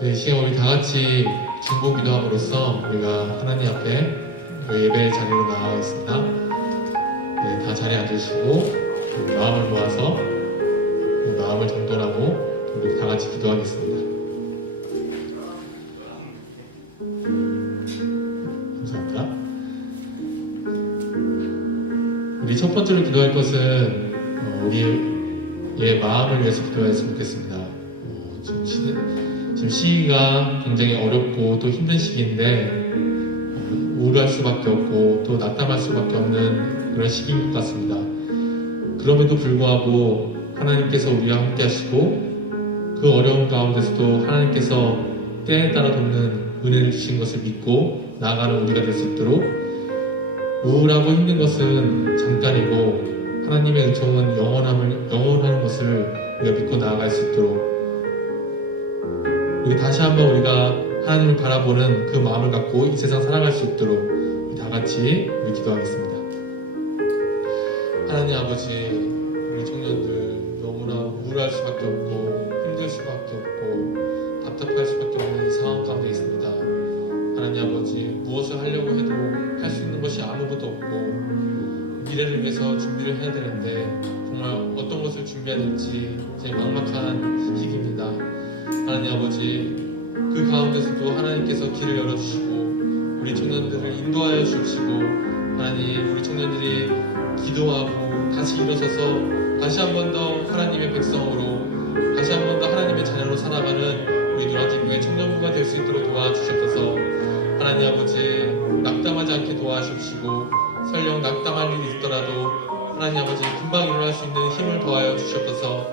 네, 시간 우리 다 같이 중보 기도함으로써 우리가 하나님 앞에 예배 자리로 나아가 있습니다. 네, 다 자리에 앉으시고 마음을 모아서 마음을 정돈하고 우리 다 같이 기도하겠습니다. 감사합니다. 우리 첫 번째로 기도할 것은 우리의 마음을 위해서 기도했으면 좋겠습니다. 지금 시기가 굉장히 어렵고 또 힘든 시기인데 우울할 수밖에 없고 또 낙담할 수밖에 없는 그런 시기인 것 같습니다. 그럼에도 불구하고 하나님께서 우리와 함께 하시고 그 어려운 가운데서도 하나님께서 때에 따라 돕는 은혜를 주신 것을 믿고 나아가는 우리가 될 수 있도록 우울하고 힘든 것은 잠깐이고 하나님의 은총은 영원한 것을 우리가 믿고 나아갈 수 있도록 우리 다시 한번 우리가 하나님을 바라보는 그 마음을 갖고 이 세상 살아갈 수 있도록 우리 다 같이 우리 기도하겠습니다. 하나님 아버지, 우리 청년들 너무나 우울할 수밖에 없고 힘들 수밖에 없고 답답할 수밖에 없는 이 상황 가운데 있습니다. 하나님 아버지, 무엇을 하려고 해도 할 수 있는 것이 아무것도 없고 미래를 위해서 준비를 해야 되는데 정말 어떤 것을 준비해야 될지 제 막막한 시기입니다. 하나님 아버지, 그 가운데서도 하나님께서 길을 열어주시고 우리 청년들을 인도하여 주시고 하나님 우리 청년들이 기도하고 다시 일어서서 다시 한 번 더 하나님의 백성으로 다시 한 번 더 하나님의 자녀로 살아가는 우리 노란진교회 청년부가 될 수 있도록 도와주셔서 하나님 아버지 낙담하지 않게 도와주시고 설령 낙담할 일이 있더라도 하나님 아버지 금방 일어날 수 있는 힘을 더하여 주셔서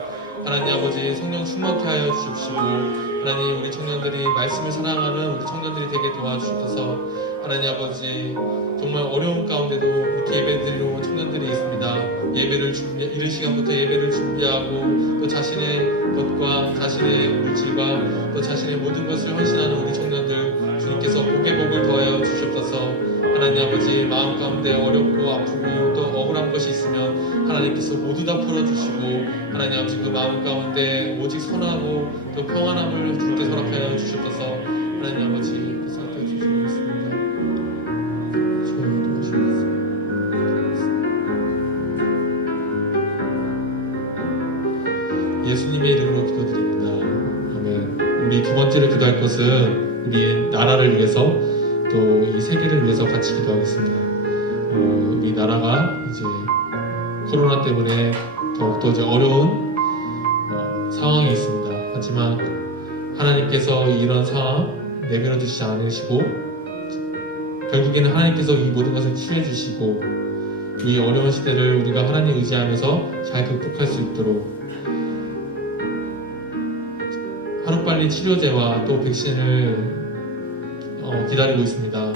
하나님 아버지 성령 충만케 하여 주십시고 하나님 우리 청년들이 말씀을 사랑하는 우리 청년들이 되게 도와주셔서 하나님 아버지 정말 어려운 가운데도 이렇게 예배 드리러 온 청년들이 있습니다. 이른 시간부터 예배를 준비하고 또 자신의 것과 자신의 물질과 또 자신의 모든 것을 헌신하는 우리 청년들 주님께서 복의 복을 더하여 주셨어서 하나님 아버지 마음 가운데 어렵고 아프고 또 억울한 것이 있으면 하나님께서 모두 다 풀어주시고 하나님 아버지 그 마음 가운데 오직 선하고 또 평안함을 주께 허락하여 주셨어서 하나님 아버지 사랑해 주시겠습니다. 예수님의 이름으로 기도드립니다. 아멘. 우리 두 번째로 기도할 것은 우리 나라를 위해서 또 이 세계를 위해서 같이 기도하겠습니다. 우리 나라가 이제 코로나 때문에 더욱더 이제 어려운 상황이 있습니다. 하지만 하나님께서 이런 상황 내버려 두시지 않으시고 결국에는 하나님께서 이 모든 것을 치유해 주시고 이 어려운 시대를 우리가 하나님 의지하면서 잘 극복할 수 있도록 하루빨리 치료제와 또 백신을 기다리고 있습니다.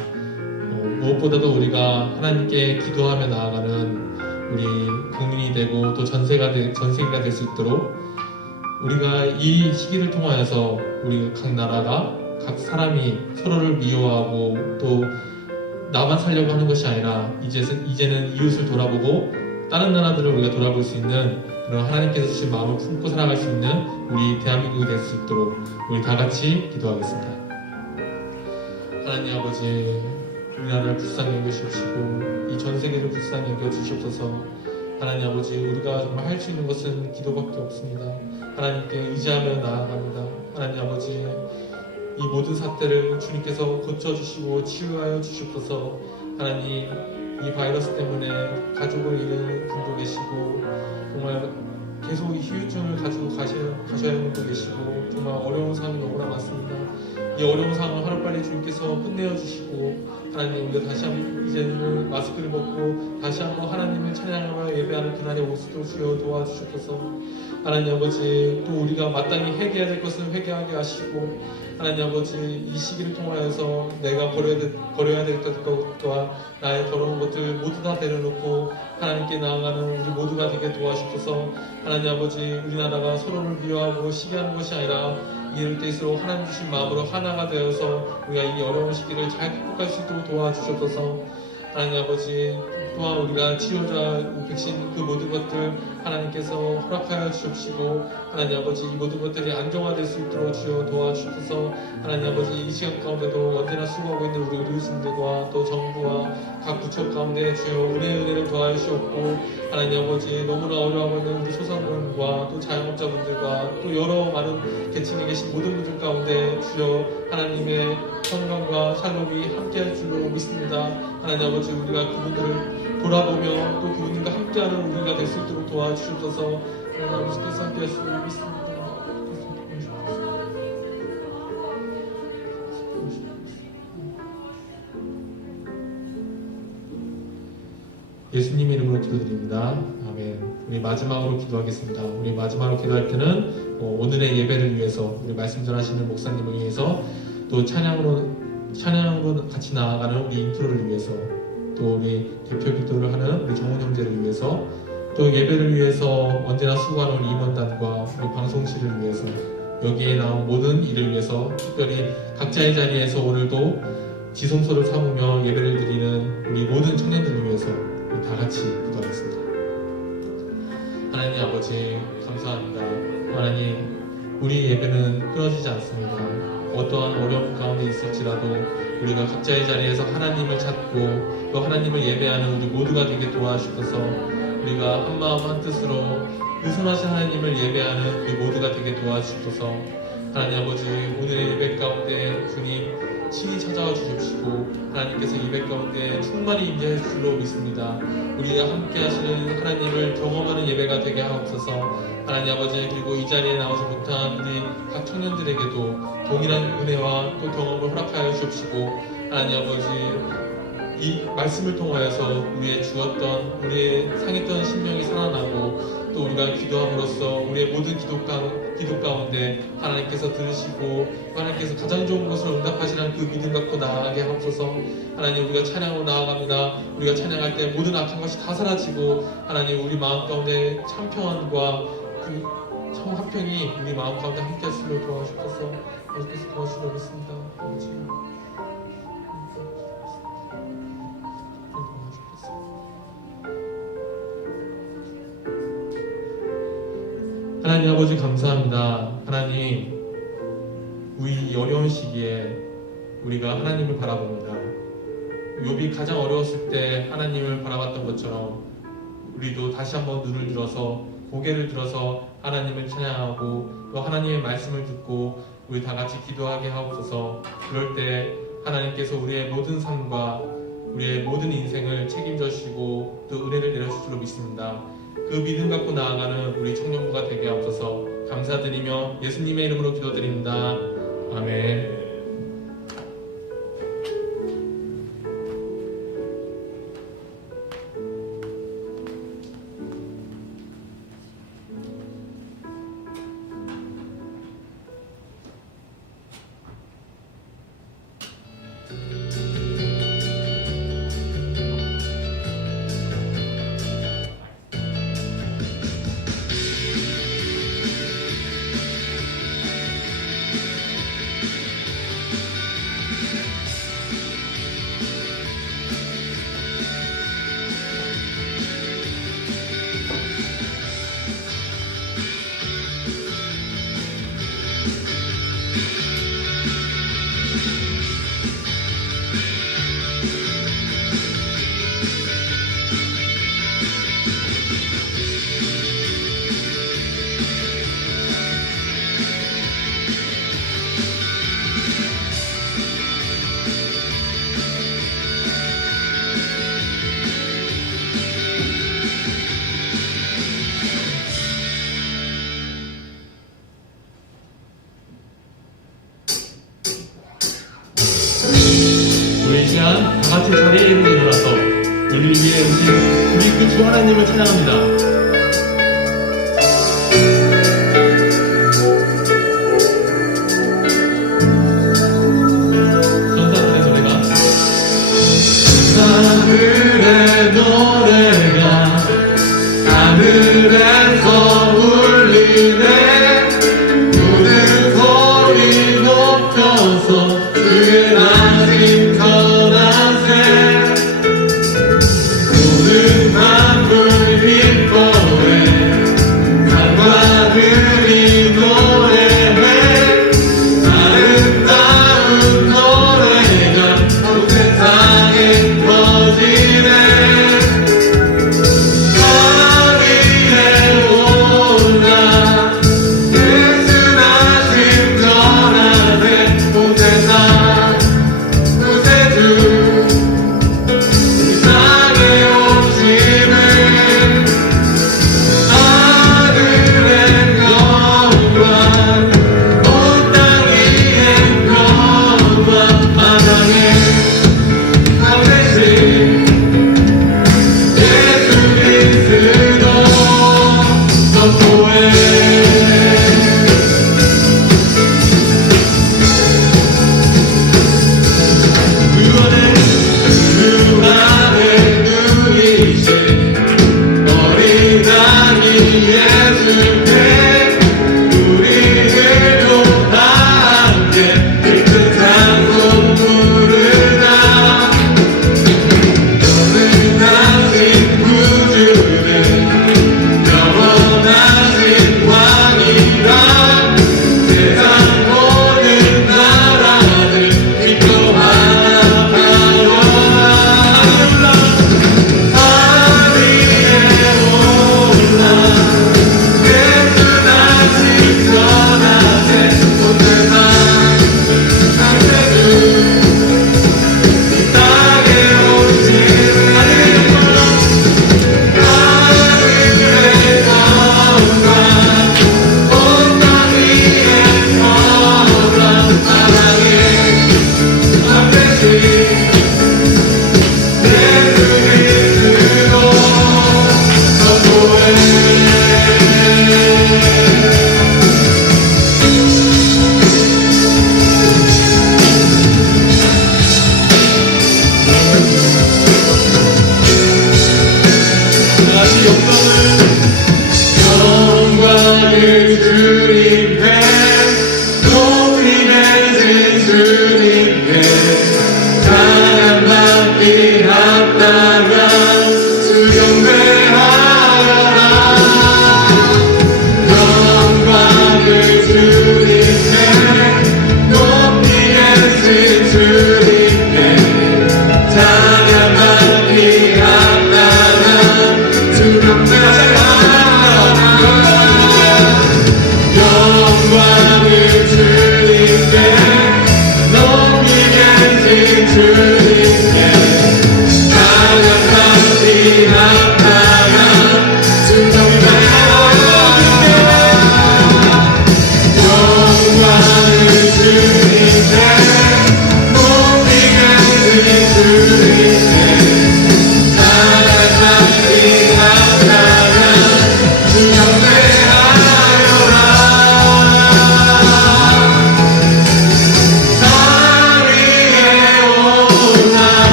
무엇보다도 우리가 하나님께 기도하며 나아가는 우리 국민이 되고 또 전 세계가 될 수 있도록 우리가 이 시기를 통하여서 우리 각 나라가 각 사람이 서로를 미워하고 또 나만 살려고 하는 것이 아니라 이제는 이웃을 돌아보고 다른 나라들을 우리가 돌아볼 수 있는 그런 하나님께서 주신 마음을 품고 살아갈 수 있는 우리 대한민국이 될 수 있도록 우리 다 같이 기도하겠습니다. 하나님 아버지, 우리나라를 불쌍히 여겨주시고 이 전 세계를 불쌍히 여겨주시옵소서. 하나님 아버지, 우리가 정말 할 수 있는 것은 기도밖에 없습니다. 하나님께 의지하며 나아갑니다. 하나님 아버지, 이 모든 사태를 주님께서 고쳐주시고 치유하여 주시옵소서. 하나님, 이 바이러스 때문에 가족을 잃은 분도 계시고 정말 계속 이 후유증을 가지고 가셔야 하는 분도 계시고 정말 어려운 상황이 너무나 많습니다. 이 어려운 상황을 하루빨리 주님께서 끝내어 주시고 하나님, 우리가 다시 한번 이제는 마스크를 벗고 다시 한번 하나님을 찬양하며 예배하는 그날의 모습도 주여 도와주셔서 하나님 아버지, 또 우리가 마땅히 회개해야 될 것을 회개하게 하시고 하나님 아버지, 이 시기를 통하여서 내가 버려야 될 것과 나의 더러운 것들 모두 다 내려놓고 하나님께 나아가는 우리 모두가 되게 도와주셔서 하나님 아버지, 우리나라가 서로를 미워하고 시기하는 것이 아니라 이럴 때일수록 하나님 주신 마음으로 하나가 되어서 우리가 이 어려운 시기를 잘 극복할 수 있도록 도와주셔서 하나님 아버지, 또한 우리가 치료자, 백신 그 모든 것들 하나님께서 허락하여 주옵시고 하나님 아버지 이 모든 것들이 안정화될 수 있도록 주여 도와주셔서 하나님 아버지 이 시간 가운데도 언제나 수고하고 있는 우리 의료진들과 또 정부와 각 부처 가운데 주여 은혜를 더하여 주옵고 하나님 아버지 너무나 어려워하고 있는 우리 소상공인과 또 자영업자분들과 또 여러 많은 계층에 계신 모든 분들 가운데 주여 하나님의 평강과 샬롬이 함께할 줄로 믿습니다. 하나님 아버지 우리가 그분들을 돌아보며 또 그분들과 함께하는 우리가 될 수 있도록 도와주셔서 하나님 아버지께서 함께할 수 믿습니다. 예수님 이름으로 기도드립니다. 아멘. 우리 마지막으로 기도하겠습니다. 우리 마지막으로 기도할 때는 오늘의 예배를 위해서 우리 말씀 전하시는 목사님을 위해서 또 찬양으로 같이 나아가는 우리 인트로를 위해서 또 우리 대표 기도를 하는 우리 정훈 형제를 위해서 또 예배를 위해서 언제나 수고하는 우리 임원단과 우리 방송실을 위해서 여기에 나온 모든 일을 위해서 특별히 각자의 자리에서 오늘도 지성소를 삼으며 예배를 드리는 우리 모든 청년들을 위해서 우리 다 같이 기도하겠습니다. 하나님 아버지 감사합니다. 하나님 우리 예배는 끊어지지 않습니다. 어떠한 어려움 가운데 있을지라도 우리가 각자의 자리에서 하나님을 찾고 또 하나님을 예배하는 우리 모두가 되게 도와주셔서 우리가 한마음 한뜻으로 그 선하신 하나님을 예배하는 우리 모두가 되게 도와주셔서 하나님 아버지 오늘의 예배 가운데 주님 친히 찾아와 주십시고 하나님께서 예배 가운데 충만히 임재할 줄로 믿습니다. 우리가 함께 하시는 하나님을 경험하는 예배가 되게 하옵소서. 하나님 아버지 그리고 이 자리에 나오지 못한 우리 각 청년들에게도 동일한 은혜와 또 경험을 허락하여 주십시고 하나님 아버지 이 말씀을 통하여서 우리의 죽었던 우리의 상했던 심령이 살아나고 또 우리가 기도함으로써 우리의 모든 기도 가운데 하나님께서 들으시고 하나님께서 가장 좋은 것을 응답하시는 그 믿음 갖고 나아가게 하옵소서. 하나님 우리가 찬양으로 나아갑니다. 우리가 찬양할 때 모든 악한 것이 다 사라지고 하나님 우리 마음 가운데 참평안과 그 화평이 우리 마음 가운데 함께 할 수 있도록 도와주셔서 아버지께서 도와주시려고 했습니다. 아버지 하나님 아버지 감사합니다. 하나님 우리 어려운 시기에 우리가 하나님을 바라봅니다. 욥이 가장 어려웠을 때 하나님을 바라봤던 것처럼 우리도 다시 한번 눈을 들어서 고개를 들어서 하나님을 찬양하고 또 하나님의 말씀을 듣고 우리 다 같이 기도하게 하옵소서. 그럴 때 하나님께서 우리의 모든 삶과 우리의 모든 인생을 책임져 주시고 또 은혜를 내려주실 줄로 믿습니다. 그 믿음 갖고 나아가는 우리 청년부가 되게 하옵소서. 감사드리며 예수님의 이름으로 기도드립니다. 아멘. 우리 이 시간 다 같이 자리에 일어나서 우리를 위해 오신 우리 그 주 하나님을 찬양합니다. 하늘의 노래가 하늘에서 울리네. 모든 소리 높여서 그의 나신 선하세. 모든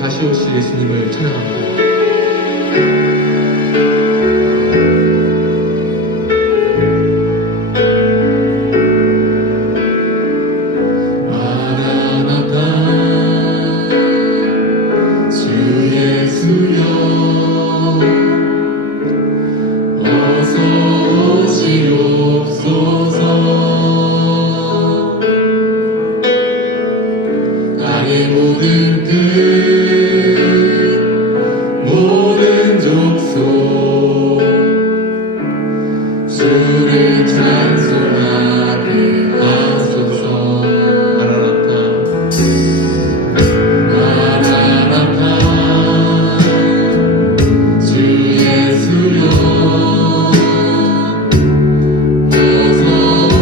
다시 오실 예수님을 찬양합니다. 모든 뜻 모든 족속 주를 찬송하게 하소서. 마라나타 주 예수여 어서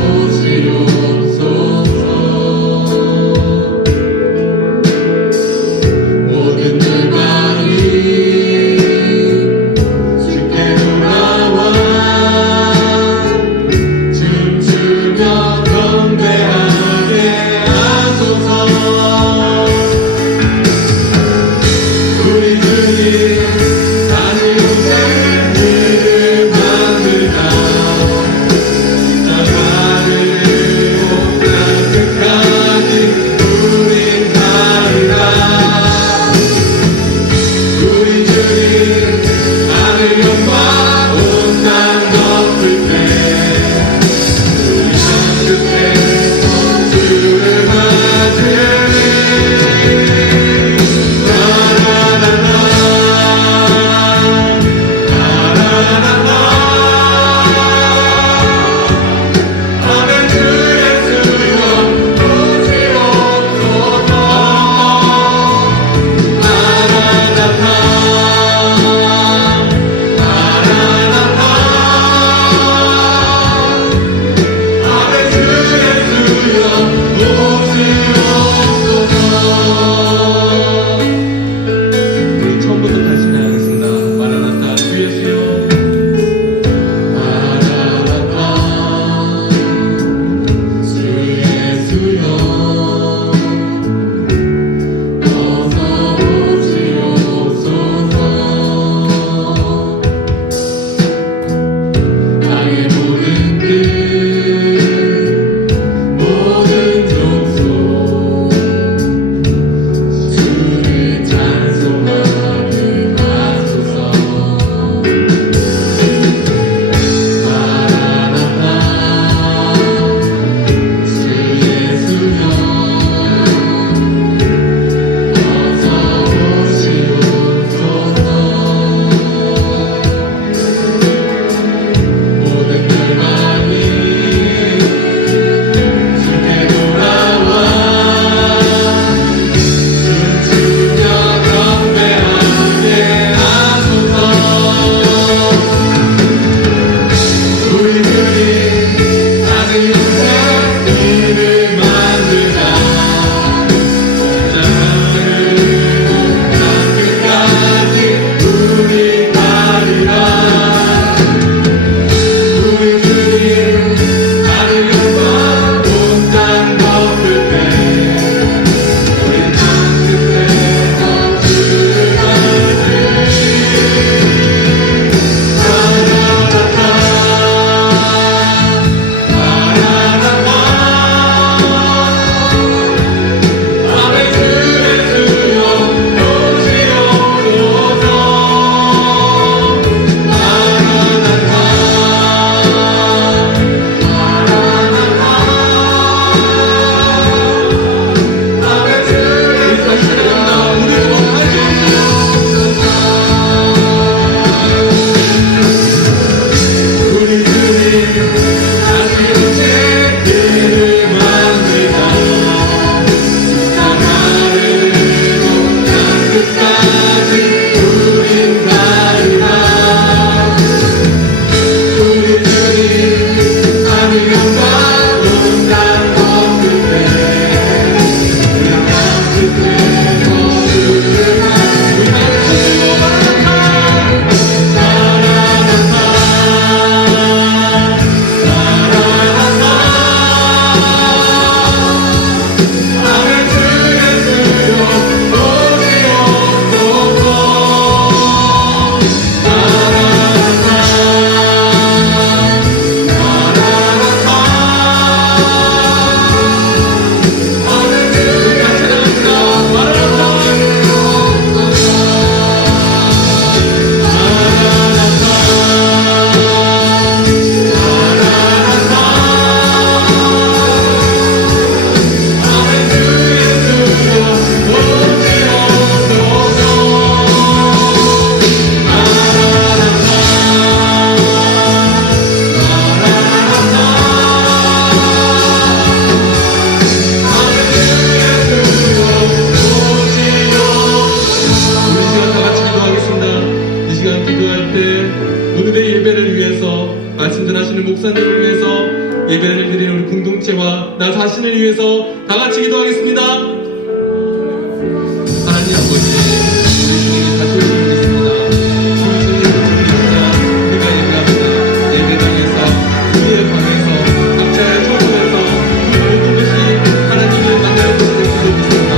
성도님들을 위해서, 말씀 전하시는 목사님을 위해서, 예배를 드리는 우리 공동체와 나 자신을 위해서 다 같이 기도하겠습니다. 하나님 아버지, 우리 주님이 다시 오실 줄 믿습니다. 우리 주님을 부르십니다. 우리가 예배합니다. 예배당에서, 우리의 방에서, 각자의 처소에서 모든 것이 하나님을 만나러 주시는 줄로 믿습니다.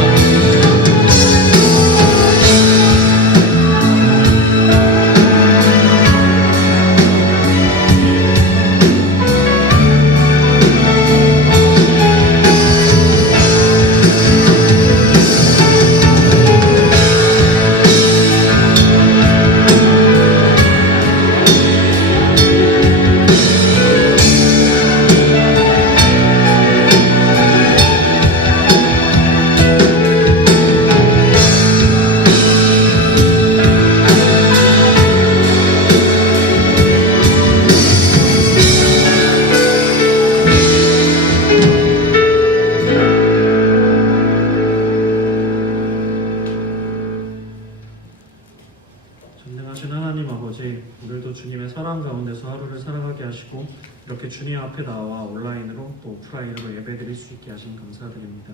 전능하신 하나님 아버지, 오늘도 주님의 사랑 가운데서 하루를 살아가게 하시고 이렇게 주님 앞에 나와 온라인으로 또 오프라인으로 예배드릴 수 있게 하신 감사드립니다.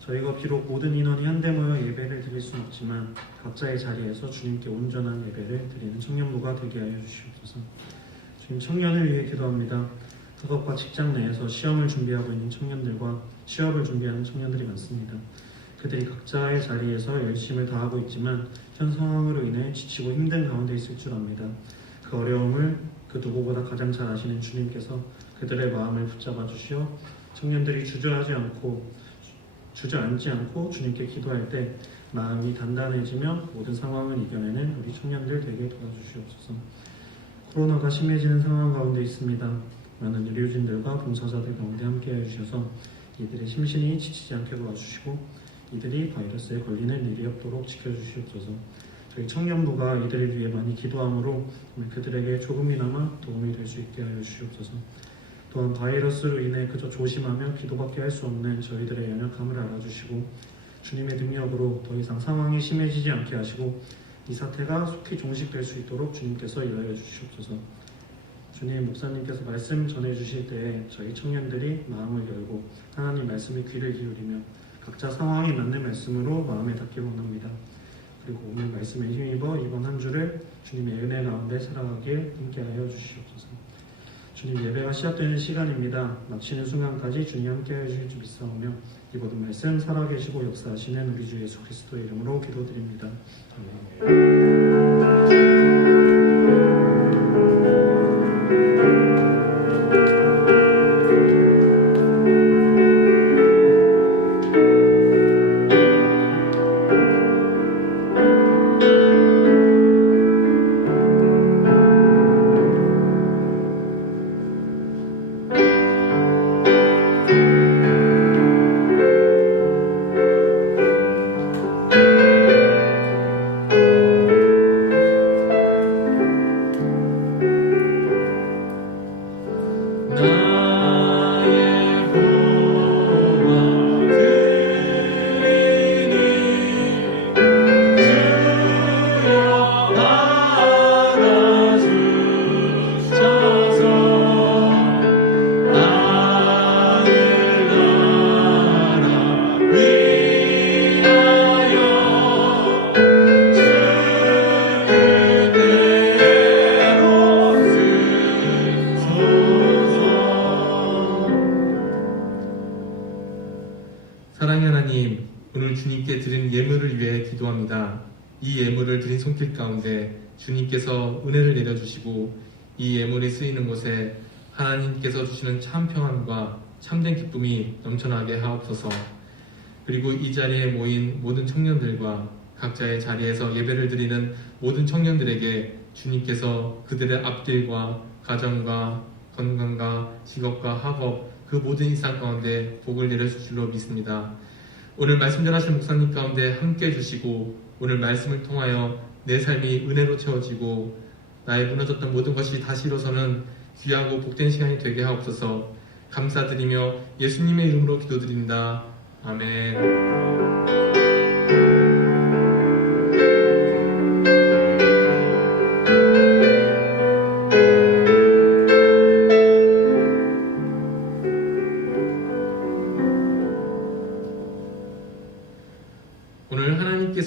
저희가 비록 모든 인원이 한데 모여 예배를 드릴 수는 없지만 각자의 자리에서 주님께 온전한 예배를 드리는 청년부가 되게 하여 주시옵소서. 주님, 청년을 위해 기도합니다. 학업과 직장 내에서 시험을 준비하고 있는 청년들과 취업을 준비하는 청년들이 많습니다. 그들이 각자의 자리에서 열심을 다하고 있지만 현 상황으로 인해 지치고 힘든 가운데 있을 줄 압니다. 그 어려움을 그 누구보다 가장 잘 아시는 주님께서 그들의 마음을 붙잡아 주시어 청년들이 주저앉지 않고 주님께 기도할 때 마음이 단단해지며 모든 상황을 이겨내는 우리 청년들 되게 도와주시옵소서. 코로나가 심해지는 상황 가운데 있습니다. 많은 의료진들과 봉사자들 가운데 함께해 주셔서 이들의 심신이 지치지 않게 도와주시고 이들이 바이러스에 걸리는 일이 없도록 지켜주시옵소서. 저희 청년부가 이들을 위해 많이 기도함으로 그들에게 조금이나마 도움이 될 수 있게 하여 주시옵소서. 또한 바이러스로 인해 그저 조심하며 기도밖에 할 수 없는 저희들의 연약함을 알아주시고 주님의 능력으로 더 이상 상황이 심해지지 않게 하시고 이 사태가 속히 종식될 수 있도록 주님께서 일하여 주시옵소서. 주님, 목사님께서 말씀 전해주실 때에 저희 청년들이 마음을 열고 하나님 말씀에 귀를 기울이며 각자 상황에 맞는 말씀으로 마음에 닿기를 원합니다. 그리고 오늘 말씀에 힘입어 이번 한 주를 주님의 은혜 가운데 살아가길 함께하여 주시옵소서. 주님, 예배가 시작되는 시간입니다. 마치는 순간까지 주님 함께하여 주실 줄 믿사오며 이 모든 말씀 살아계시고 역사하시는 우리 주 예수 그리스도의 이름으로 기도드립니다. 아멘. 사랑의 하나님, 오늘 주님께 드린 예물을 위해 기도합니다. 이 예물을 드린 손길 가운데 주님께서 은혜를 내려주시고 이 예물이 쓰이는 곳에 하나님께서 주시는 참 평안과 참된 기쁨이 넘쳐나게 하옵소서. 그리고 이 자리에 모인 모든 청년들과 각자의 자리에서 예배를 드리는 모든 청년들에게 주님께서 그들의 앞길과 가정과 건강과 직업과 학업 그 모든 이상 가운데 복을 내려주실 줄로 믿습니다. 오늘 말씀 전하신 목사님 가운데 함께 해주시고 오늘 말씀을 통하여 내 삶이 은혜로 채워지고 나의 무너졌던 모든 것이 다시 일어서는 귀하고 복된 시간이 되게 하옵소서. 감사드리며 예수님의 이름으로 기도드립니다. 아멘.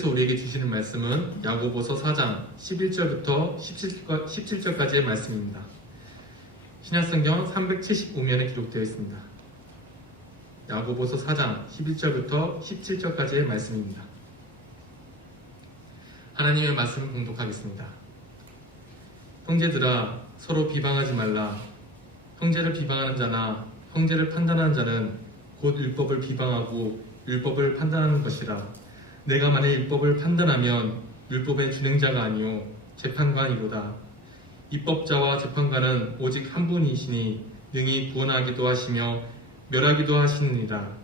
하나님께서 우리에게 주시는 말씀은 야고보서 4장 11절부터 17절까지의 말씀입니다. 신약성경 375면에 기록되어 있습니다. 야고보서 4장 11절부터 17절까지의 말씀입니다. 하나님의 말씀을 봉독하겠습니다. 형제들아, 서로 비방하지 말라. 형제를 비방하는 자나 형제를 판단하는 자는 곧 율법을 비방하고 율법을 판단하는 것이라. 내가 만일 율법을 판단하면 율법의 준행자가 아니요 재판관이로다. 입법자와 재판관은 오직 한 분이시니 능히 구원하기도 하시며 멸하기도 하시느니라.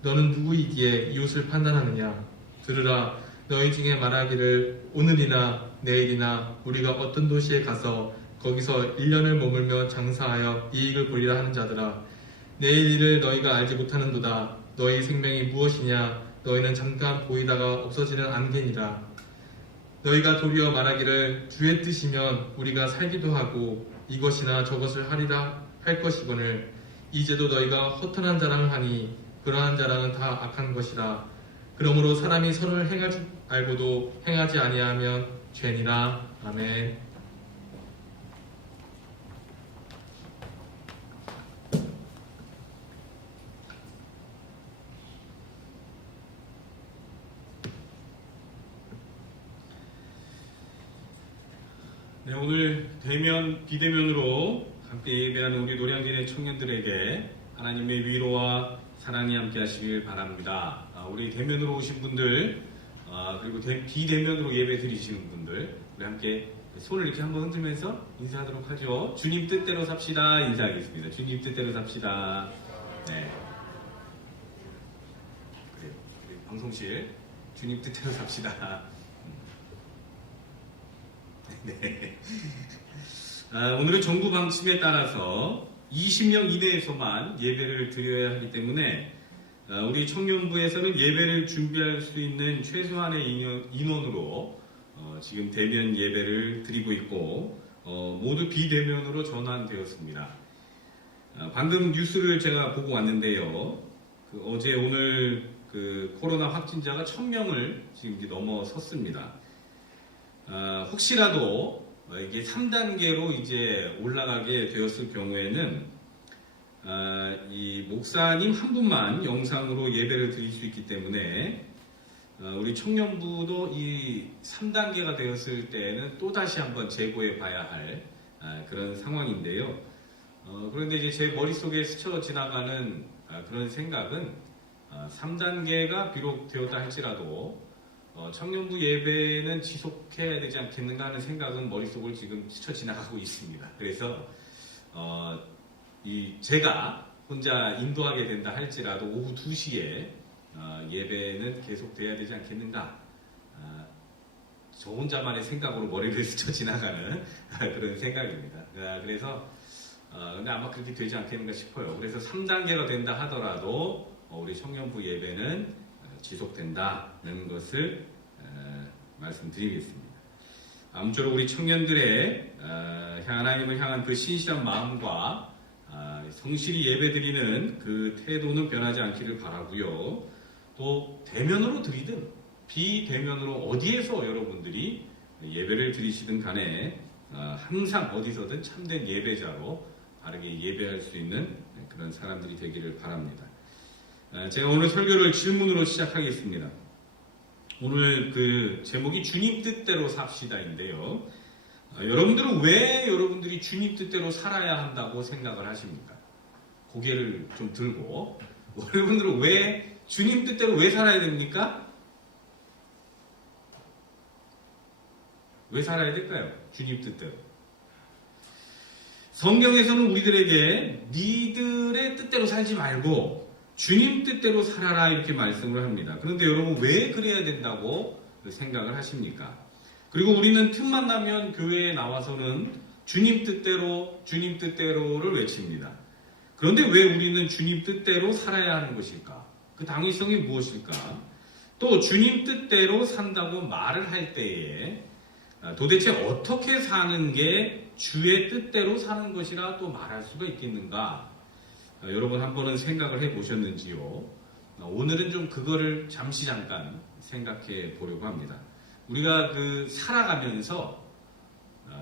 너는 누구이기에 이웃을 판단하느냐? 들으라. 너희 중에 말하기를 오늘이나 내일이나 우리가 어떤 도시에 가서 거기서 1년을 머물며 장사하여 이익을 보리라 하는 자들아. 내일 일을 너희가 알지 못하는도다. 너희 생명이 무엇이냐? 너희는 잠깐 보이다가 없어지는 안개니라. 너희가 도리어 말하기를 주의 뜻이면 우리가 살기도 하고 이것이나 저것을 하리라 할 것이거늘 이제도 너희가 허탄한 자랑을 하니 그러한 자랑은 다 악한 것이라. 그러므로 사람이 선을 행할 줄 알고도 행하지 아니하면 죄니라. 아멘. 네, 오늘 대면, 비대면으로 함께 예배하는 우리 노량진의 청년들에게 하나님의 위로와 사랑이 함께 하시길 바랍니다. 우리 대면으로 오신 분들, 그리고 비대면으로 예배 드리시는 분들, 우리 함께 손을 이렇게 한번 흔들면서 인사하도록 하죠. 주님 뜻대로 삽시다. 인사하겠습니다. 주님 뜻대로 삽시다. 네. 그래요. 우리 방송실, 주님 뜻대로 삽시다. 네. 오늘은 정부 방침에 따라서 20명 이내에서만 예배를 드려야 하기 때문에 우리 청년부에서는 예배를 준비할 수 있는 최소한의 인원으로 지금 대면 예배를 드리고 있고 모두 비대면으로 전환되었습니다. 방금 뉴스를 제가 보고 왔는데요. 어제 오늘 코로나 확진자가 1000명을 지금 이제 넘어섰습니다. 혹시라도 이게 3단계로 이제 올라가게 되었을 경우에는 이 목사님 한 분만 영상으로 예배를 드릴 수 있기 때문에 우리 청년부도 이 3단계가 되었을 때는 또 다시 한번 재고해 봐야 할 그런 상황인데요. 그런데 이제 제 머릿속에 스쳐 지나가는 그런 생각은 3단계가 비록 되었다 할지라도 청년부 예배는 지속해야 되지 않겠는가 하는 생각은 머릿속을 지금 스쳐 지나가고 있습니다. 그래서 제가 혼자 인도하게 된다 할지라도 오후 2시에 예배는 계속돼야 되지 않겠는가, 저 혼자만의 생각으로 머리를 스쳐 지나가는 그런 생각입니다. 그래서 근데 아마 그렇게 되지 않겠는가 싶어요. 그래서 3단계가 된다 하더라도 우리 청년부 예배는 지속된다는 것을 말씀드리겠습니다. 아무쪼록 우리 청년들의 하나님을 향한 그 신실한 마음과 성실히 예배드리는 그 태도는 변하지 않기를 바라고요. 또 대면으로 드리든 비대면으로 어디에서 여러분들이 예배를 드리시든 간에 항상 어디서든 참된 예배자로 바르게 예배할 수 있는 그런 사람들이 되기를 바랍니다. 제가 오늘 설교를 질문으로 시작하겠습니다. 오늘 그 제목이 주님 뜻대로 삽시다인데요. 여러분들은 왜 여러분들이 주님 뜻대로 살아야 한다고 생각을 하십니까? 고개를 좀 들고 여러분들은 왜 주님 뜻대로 왜 살아야 됩니까? 왜 살아야 될까요? 주님 뜻대로. 성경에서는 우리들에게 니들의 뜻대로 살지 말고 주님 뜻대로 살아라 이렇게 말씀을 합니다. 그런데 여러분 왜 그래야 된다고 생각을 하십니까? 그리고 우리는 틈만 나면 교회에 나와서는 주님 뜻대로를 외칩니다. 그런데 왜 우리는 주님 뜻대로 살아야 하는 것일까? 그 당위성이 무엇일까? 또 주님 뜻대로 산다고 말을 할 때에 도대체 어떻게 사는 게 주의 뜻대로 사는 것이라 또 말할 수가 있겠는가? 여러분 한 번은 생각을 해보셨는지요? 오늘은 좀 그거를 잠깐 생각해 보려고 합니다. 우리가 살아가면서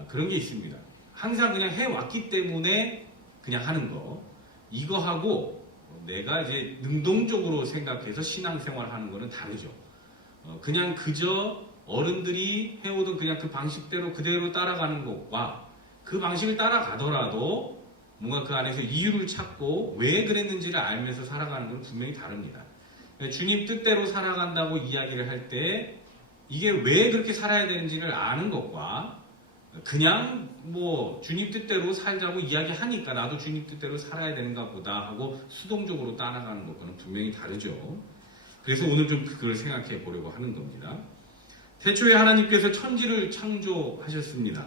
그런 게 있습니다. 항상 그냥 해왔기 때문에 그냥 하는 거. 이거 하고 내가 이제 능동적으로 생각해서 신앙생활 하는 거는 다르죠. 그냥 그저 어른들이 해오던 그냥 그 방식대로 그대로 따라가는 것과 그 방식을 따라가더라도 뭔가 그 안에서 이유를 찾고 왜 그랬는지를 알면서 살아가는 건 분명히 다릅니다. 주님 뜻대로 살아간다고 이야기를 할 때 이게 왜 그렇게 살아야 되는지를 아는 것과 그냥 뭐 주님 뜻대로 살자고 이야기하니까 나도 주님 뜻대로 살아야 되는가 보다 하고 수동적으로 따라가는 것과는 분명히 다르죠. 그래서 오늘 좀 그걸 생각해 보려고 하는 겁니다. 태초에 하나님께서 천지를 창조하셨습니다.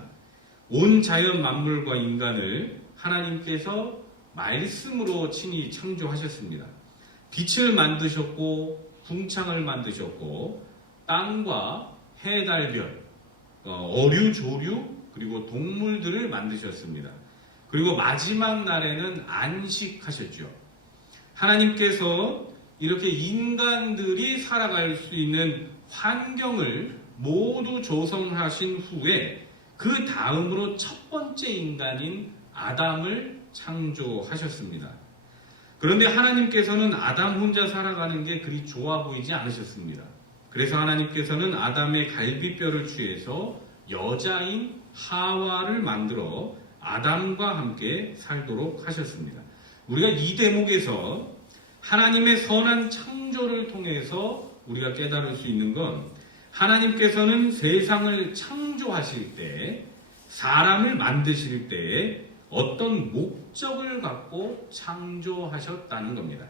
온 자연 만물과 인간을 하나님께서 말씀으로 친히 창조하셨습니다. 빛을 만드셨고 궁창을 만드셨고 땅과 해, 달, 별, 어류, 조류 그리고 동물들을 만드셨습니다. 그리고 마지막 날에는 안식하셨죠. 하나님께서 이렇게 인간들이 살아갈 수 있는 환경을 모두 조성하신 후에 그 다음으로 첫 번째 인간인 아담을 창조하셨습니다. 그런데 하나님께서는 아담 혼자 살아가는 게 그리 좋아 보이지 않으셨습니다. 그래서 하나님께서는 아담의 갈비뼈를 취해서 여자인 하와를 만들어 아담과 함께 살도록 하셨습니다. 우리가 이 대목에서 하나님의 선한 창조를 통해서 우리가 깨달을 수 있는 건 하나님께서는 세상을 창조하실 때, 사람을 만드실 때 어떤 목적을 갖고 창조하셨다는 겁니다.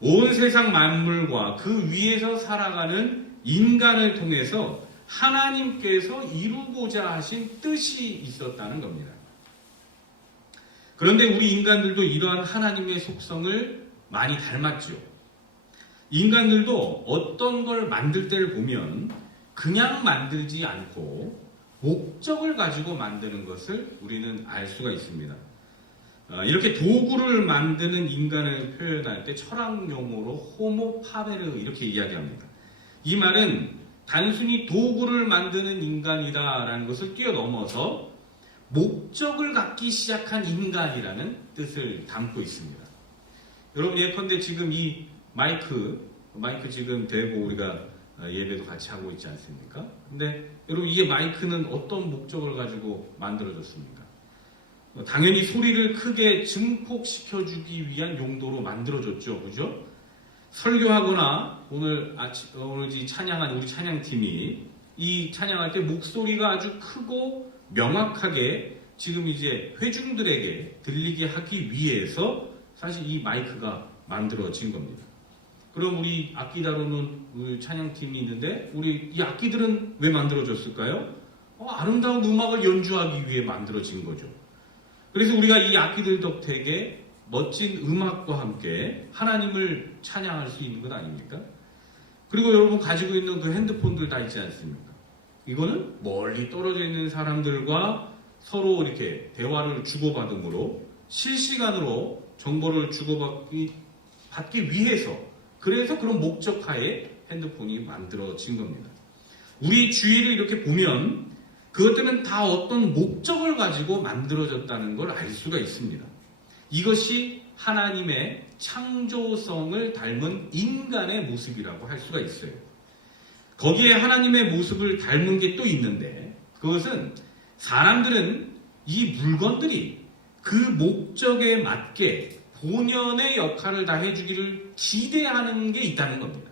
온 세상 만물과 그 위에서 살아가는 인간을 통해서 하나님께서 이루고자 하신 뜻이 있었다는 겁니다. 그런데 우리 인간들도 이러한 하나님의 속성을 많이 닮았죠. 인간들도 어떤 걸 만들 때를 보면 그냥 만들지 않고 목적을 가지고 만드는 것을 우리는 알 수가 있습니다. 이렇게 도구를 만드는 인간을 표현할 때 철학 용어로 호모 파베르 이렇게 이야기합니다. 이 말은 단순히 도구를 만드는 인간이다라는 것을 뛰어넘어서 목적을 갖기 시작한 인간이라는 뜻을 담고 있습니다. 여러분 예컨대 지금 이 마이크 지금 대고 우리가 예배도 같이 하고 있지 않습니까? 근데 여러분 이 마이크는 어떤 목적을 가지고 만들어졌습니까? 당연히 소리를 크게 증폭시켜주기 위한 용도로 만들어졌죠. 그죠? 설교하거나 오늘 찬양한 우리 찬양팀이 이 찬양할 때 목소리가 아주 크고 명확하게 지금 이제 회중들에게 들리게 하기 위해서 사실 이 마이크가 만들어진 겁니다. 그럼 우리 악기 다루는 우리 찬양팀이 있는데 우리 이 악기들은 왜 만들어졌을까요? 아름다운 음악을 연주하기 위해 만들어진 거죠. 그래서 우리가 이 악기들 덕택에 멋진 음악과 함께 하나님을 찬양할 수 있는 것 아닙니까? 그리고 여러분 가지고 있는 그 핸드폰들 다 있지 않습니까? 이거는 멀리 떨어져 있는 사람들과 서로 이렇게 대화를 주고받음으로 실시간으로 정보를 받기 위해서 그래서 그런 목적하에 핸드폰이 만들어진 겁니다. 우리 주위를 이렇게 보면 그것들은 다 어떤 목적을 가지고 만들어졌다는 걸 알 수가 있습니다. 이것이 하나님의 창조성을 닮은 인간의 모습이라고 할 수가 있어요. 거기에 하나님의 모습을 닮은 게 또 있는데 그것은 사람들은 이 물건들이 그 목적에 맞게 본연의 역할을 다 해주기를 기대하는 게 있다는 겁니다.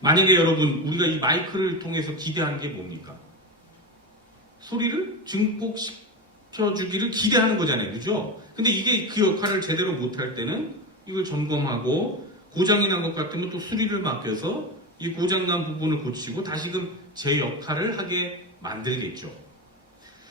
만약에 여러분 우리가 이 마이크를 통해서 기대하는 게 뭡니까? 소리를 증폭시켜주기를 기대하는 거잖아요. 그죠? 근데 이게 그 역할을 제대로 못할 때는 이걸 점검하고 고장이 난 것 같으면 또 수리를 맡겨서 이 고장난 부분을 고치고 다시금 제 역할을 하게 만들겠죠.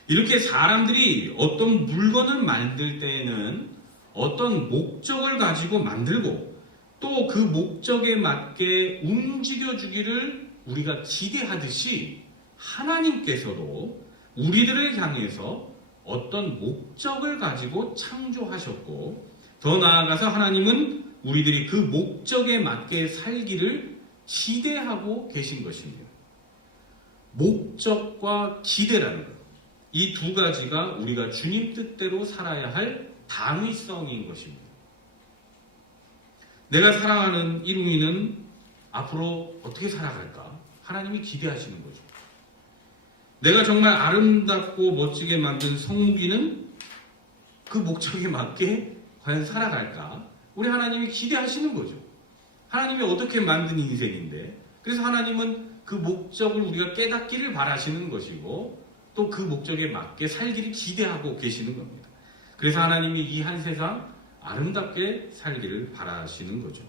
이렇게 사람들이 어떤 물건을 만들 때에는 어떤 목적을 가지고 만들고 또 그 목적에 맞게 움직여주기를 우리가 기대하듯이 하나님께서도 우리들을 향해서 어떤 목적을 가지고 창조하셨고 더 나아가서 하나님은 우리들이 그 목적에 맞게 살기를 기대하고 계신 것입니다. 목적과 기대라는 것. 이 두 가지가 우리가 주님 뜻대로 살아야 할 당위성인 것입니다. 내가 사랑하는 이룽이는 앞으로 어떻게 살아갈까? 하나님이 기대하시는 거죠. 내가 정말 아름답고 멋지게 만든 성무기는 그 목적에 맞게 과연 살아갈까? 우리 하나님이 기대하시는 거죠. 하나님이 어떻게 만든 인생인데, 그래서 하나님은 그 목적을 우리가 깨닫기를 바라시는 것이고, 또 그 목적에 맞게 살기를 기대하고 계시는 겁니다. 그래서 하나님이 이 한 세상 아름답게 살기를 바라시는 거죠.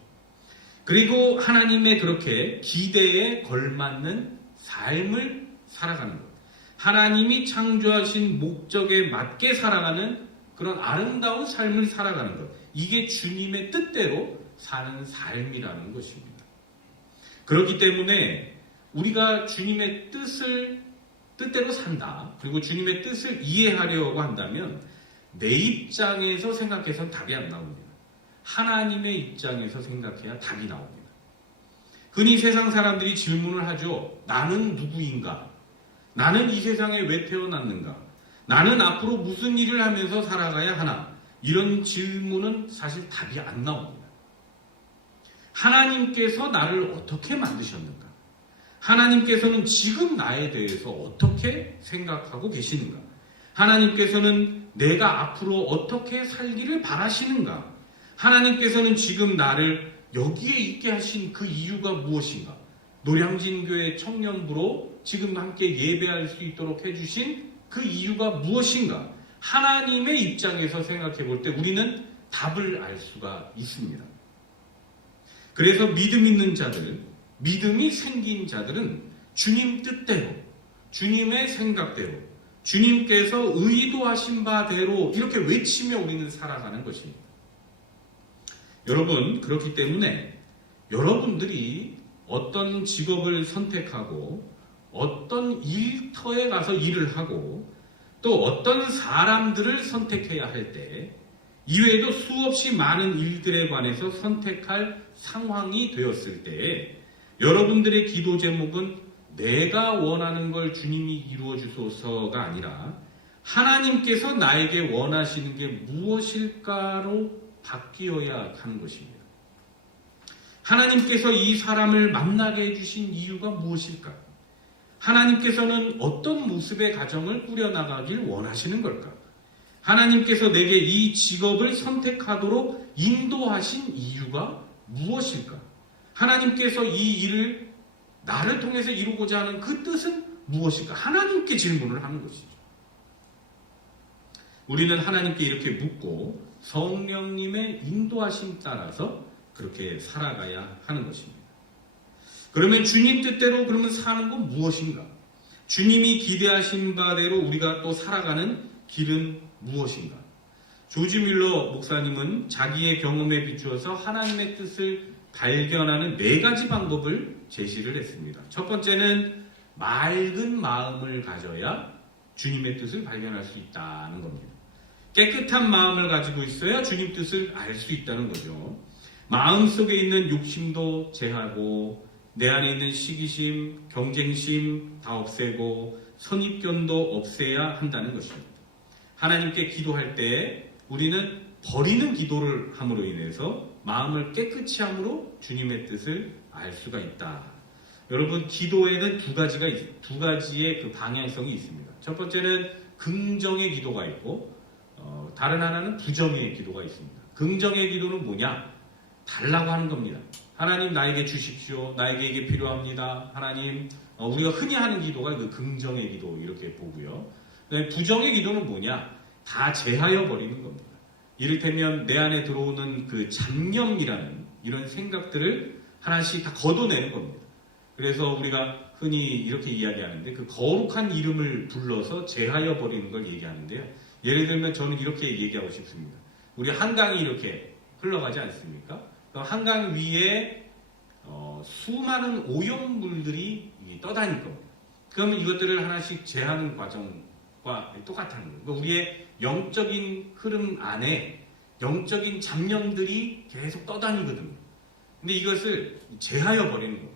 그리고 하나님의 그렇게 기대에 걸맞는 삶을 살아가는 것. 하나님이 창조하신 목적에 맞게 살아가는 그런 아름다운 삶을 살아가는 것. 이게 주님의 뜻대로 사는 삶이라는 것입니다. 그렇기 때문에 우리가 주님의 뜻대로 산다. 그리고 주님의 뜻을 이해하려고 한다면 내 입장에서 생각해서는 답이 안 나옵니다. 하나님의 입장에서 생각해야 답이 나옵니다. 흔히 세상 사람들이 질문을 하죠. 나는 누구인가? 나는 이 세상에 왜 태어났는가? 나는 앞으로 무슨 일을 하면서 살아가야 하나? 이런 질문은 사실 답이 안 나옵니다. 하나님께서 나를 어떻게 만드셨는가? 하나님께서는 지금 나에 대해서 어떻게 생각하고 계시는가? 하나님께서는 내가 앞으로 어떻게 살기를 바라시는가? 하나님께서는 지금 나를 여기에 있게 하신 그 이유가 무엇인가? 노량진교회 청년부로 지금 함께 예배할 수 있도록 해주신 그 이유가 무엇인가? 하나님의 입장에서 생각해 볼 때 우리는 답을 알 수가 있습니다. 그래서 믿음 있는 자들, 믿음이 생긴 자들은 주님 뜻대로, 주님의 생각대로, 주님께서 의도하신 바대로 이렇게 외치며 우리는 살아가는 것입니다. 여러분, 그렇기 때문에 여러분들이 어떤 직업을 선택하고 어떤 일터에 가서 일을 하고 또 어떤 사람들을 선택해야 할 때 이외에도 수없이 많은 일들에 관해서 선택할 상황이 되었을 때 여러분들의 기도 제목은 내가 원하는 걸 주님이 이루어 주소서가 아니라 하나님께서 나에게 원하시는 게 무엇일까로 바뀌어야 하는 것입니다. 하나님께서 이 사람을 만나게 해주신 이유가 무엇일까? 하나님께서는 어떤 모습의 가정을 꾸려나가길 원하시는 걸까? 하나님께서 내게 이 직업을 선택하도록 인도하신 이유가 무엇일까? 하나님께서 이 일을 나를 통해서 이루고자 하는 그 뜻은 무엇일까? 하나님께 질문을 하는 것이죠. 우리는 하나님께 이렇게 묻고 성령님의 인도하심 따라서 그렇게 살아가야 하는 것입니다. 그러면 주님 뜻대로 그러면 사는 건 무엇인가? 주님이 기대하신 바대로 우리가 또 살아가는 길은 무엇인가? 조지 뮬러 목사님은 자기의 경험에 비추어서 하나님의 뜻을 발견하는 4가지 방법을 제시를 했습니다. 첫 번째는 맑은 마음을 가져야 주님의 뜻을 발견할 수 있다는 겁니다. 깨끗한 마음을 가지고 있어야 주님 뜻을 알 수 있다는 거죠. 마음속에 있는 욕심도 제하고 내 안에 있는 시기심, 경쟁심 다 없애고 선입견도 없애야 한다는 것입니다. 하나님께 기도할 때 우리는 버리는 기도를 함으로 인해서 마음을 깨끗이 함으로 주님의 뜻을 알 수가 있다. 여러분, 기도에는 두 가지의 그 방향성이 있습니다. 첫 번째는 긍정의 기도가 있고 다른 하나는 부정의 기도가 있습니다. 긍정의 기도는 뭐냐? 달라고 하는 겁니다. 하나님 나에게 주십시오. 나에게 이게 필요합니다. 하나님, 우리가 흔히 하는 기도가 그 긍정의 기도 이렇게 보고요. 부정의 기도는 뭐냐? 다 제하여 버리는 겁니다. 이를테면 내 안에 들어오는 그 잡념이라는 이런 생각들을 하나씩 다 걷어내는 겁니다. 그래서 우리가 흔히 이렇게 이야기하는데 그 거룩한 이름을 불러서 제하여 버리는 걸 얘기하는데요. 예를 들면 저는 이렇게 얘기하고 싶습니다. 우리 한강이 이렇게 흘러가지 않습니까? 한강 위에 수많은 오염물들이 떠다닐 겁니다. 그러면 이것들을 하나씩 제하는 과정과 똑같다는 거예요. 그러니까 우리의 영적인 흐름 안에 영적인 잡념들이 계속 떠다니거든요. 근데 이것을 제하여 버리는 거예요.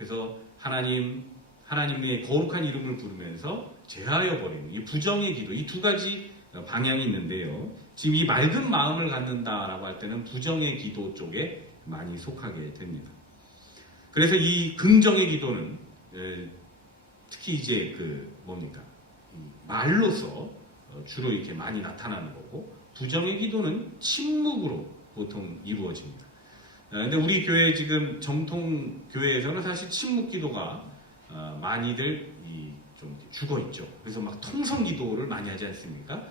그래서 하나님의 거룩한 이름을 부르면서 제하여 버리는 이 부정의 기도, 이 두 가지 방향이 있는데요. 지금 이 맑은 마음을 갖는다라고 할 때는 부정의 기도 쪽에 많이 속하게 됩니다. 그래서 이 긍정의 기도는 특히 이제 말로서 주로 이렇게 많이 나타나는 거고, 부정의 기도는 침묵으로 보통 이루어집니다. 근데 우리 교회 지금 정통 교회에서는 사실 침묵 기도가 많이들 좀 죽어 있죠. 그래서 막 통성 기도를 많이 하지 않습니까?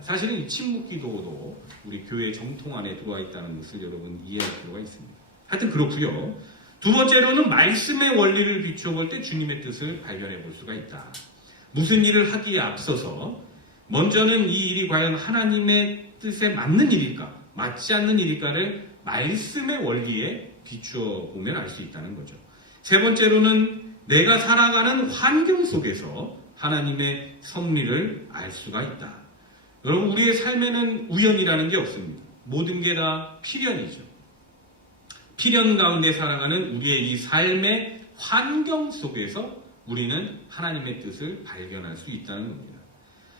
사실은 이 침묵 기도도 우리 교회 정통 안에 들어와 있다는 것을 여러분 이해할 필요가 있습니다. 하여튼 그렇고요. 두 번째로는 말씀의 원리를 비추어 볼 때 주님의 뜻을 발견해 볼 수가 있다. 무슨 일을 하기에 앞서서 먼저는 이 일이 과연 하나님의 뜻에 맞는 일일까, 맞지 않는 일일까를 말씀의 원리에 비추어 보면 알 수 있다는 거죠. 세 번째로는 내가 살아가는 환경 속에서 하나님의 섭리를 알 수가 있다. 여러분, 우리의 삶에는 우연이라는 게 없습니다. 모든 게 다 필연이죠. 필연 가운데 살아가는 우리의 이 삶의 환경 속에서 우리는 하나님의 뜻을 발견할 수 있다는 겁니다.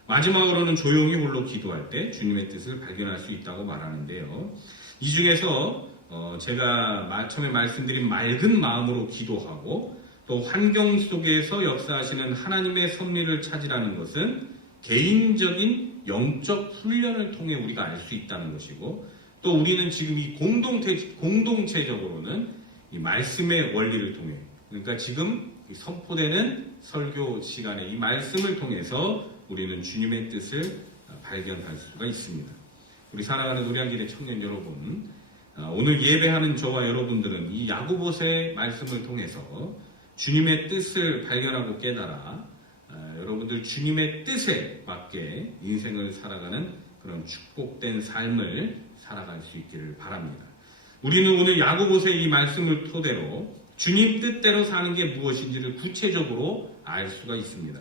마지막으로는 조용히 홀로 기도할 때 주님의 뜻을 발견할 수 있다고 말하는데요. 이 중에서 제가 처음에 말씀드린 맑은 마음으로 기도하고 또 환경 속에서 역사하시는 하나님의 섭리를 찾으라는 것은 개인적인 영적 훈련을 통해 우리가 알 수 있다는 것이고, 또 우리는 지금 이 공동체적으로는 이 말씀의 원리를 통해, 그러니까 지금 선포되는 설교 시간에 이 말씀을 통해서 우리는 주님의 뜻을 발견할 수가 있습니다. 우리 사랑하는 노량진의 청년 여러분, 오늘 예배하는 저와 여러분들은 이 야고보서의 말씀을 통해서 주님의 뜻을 발견하고 깨달아 여러분들 주님의 뜻에 맞게 인생을 살아가는 그런 축복된 삶을 살아갈 수 있기를 바랍니다. 우리는 오늘 야고보서의 이 말씀을 토대로 주님 뜻대로 사는 게 무엇인지를 구체적으로 알 수가 있습니다.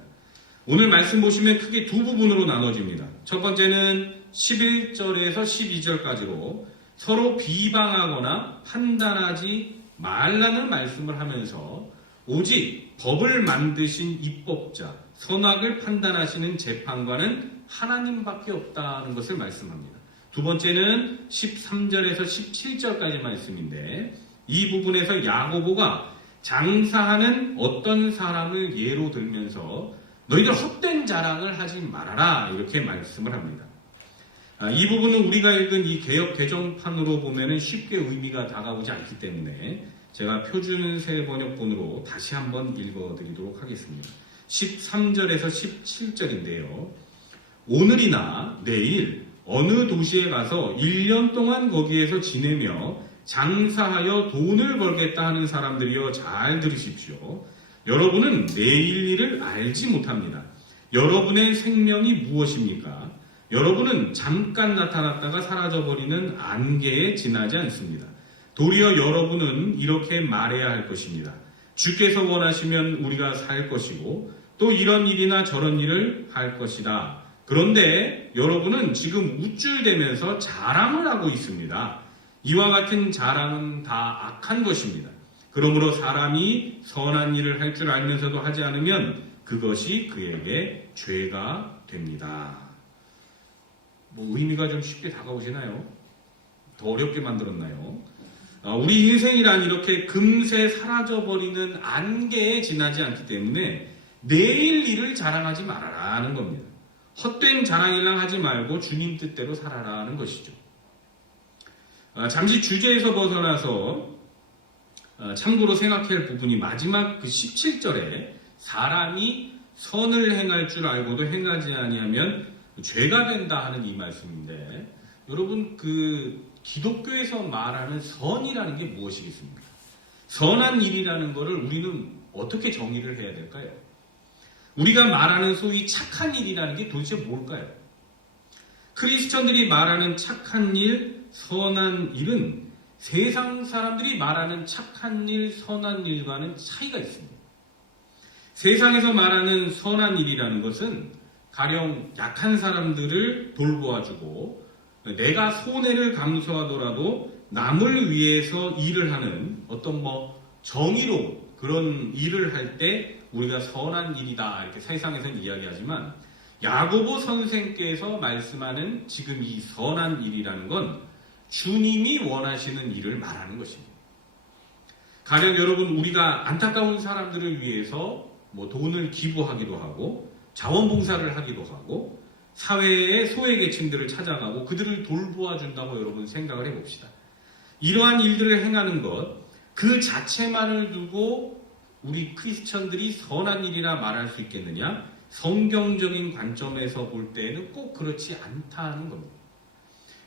오늘 말씀 보시면 크게 두 부분으로 나눠집니다. 첫 번째는 11절에서 12절까지로 서로 비방하거나 판단하지 말라는 말씀을 하면서 오직 법을 만드신 입법자, 선악을 판단하시는 재판관은 하나님밖에 없다는 것을 말씀합니다. 두 번째는 13절에서 17절까지 말씀인데, 이 부분에서 야고보가 장사하는 어떤 사람을 예로 들면서 너희들 헛된 자랑을 하지 말아라, 이렇게 말씀을 합니다. 이 부분은 우리가 읽은 이 개역 개정판으로 보면은 쉽게 의미가 다가오지 않기 때문에 제가 표준세 번역본으로 다시 한번 읽어드리도록 하겠습니다. 13절에서 17절인데요. 오늘이나 내일 어느 도시에 가서 1년 동안 거기에서 지내며 장사하여 돈을 벌겠다 하는 사람들이여 잘 들으십시오. 여러분은 내일 일을 알지 못합니다. 여러분의 생명이 무엇입니까? 여러분은 잠깐 나타났다가 사라져버리는 안개에 지나지 않습니다. 도리어 여러분은 이렇게 말해야 할 것입니다. 주께서 원하시면 우리가 살 것이고 또 이런 일이나 저런 일을 할 것이다. 그런데 여러분은 지금 우쭐대면서 자랑을 하고 있습니다. 이와 같은 자랑은 다 악한 것입니다. 그러므로 사람이 선한 일을 할 줄 알면서도 하지 않으면 그것이 그에게 죄가 됩니다. 의미가 좀 쉽게 다가오시나요? 더 어렵게 만들었나요? 우리 인생이란 이렇게 금세 사라져버리는 안개에 지나지 않기 때문에 내일 일을 자랑하지 말아라는 겁니다. 헛된 자랑이랑 하지 말고 주님 뜻대로 살아라는 것이죠. 잠시 주제에서 벗어나서 참고로 생각해야 할 부분이 마지막 그 17절에 사람이 선을 행할 줄 알고도 행하지 아니하면 죄가 된다 하는 이 말씀인데, 여러분 그 기독교에서 말하는 선이라는 게 무엇이겠습니까? 선한 일이라는 것을 우리는 어떻게 정의를 해야 될까요? 우리가 말하는 소위 착한 일이라는 게 도대체 뭘까요? 크리스천들이 말하는 착한 일, 선한 일은 세상 사람들이 말하는 착한 일, 선한 일과는 차이가 있습니다. 세상에서 말하는 선한 일이라는 것은 가령 약한 사람들을 돌보아주고 내가 손해를 감수하더라도 남을 위해서 일을 하는 어떤 정의로 그런 일을 할 때 우리가 선한 일이다 이렇게 세상에서는 이야기하지만 야고보 선생께서 말씀하는 지금 이 선한 일이라는 건 주님이 원하시는 일을 말하는 것입니다. 가령 여러분 우리가 안타까운 사람들을 위해서 뭐 돈을 기부하기도 하고 자원봉사를 하기도 하고 사회의 소외계층들을 찾아가고 그들을 돌보아 준다고 여러분 생각을 해봅시다. 이러한 일들을 행하는 것 그 자체만을 두고 우리 크리스천들이 선한 일이라 말할 수 있겠느냐? 성경적인 관점에서 볼 때는 꼭 그렇지 않다는 겁니다.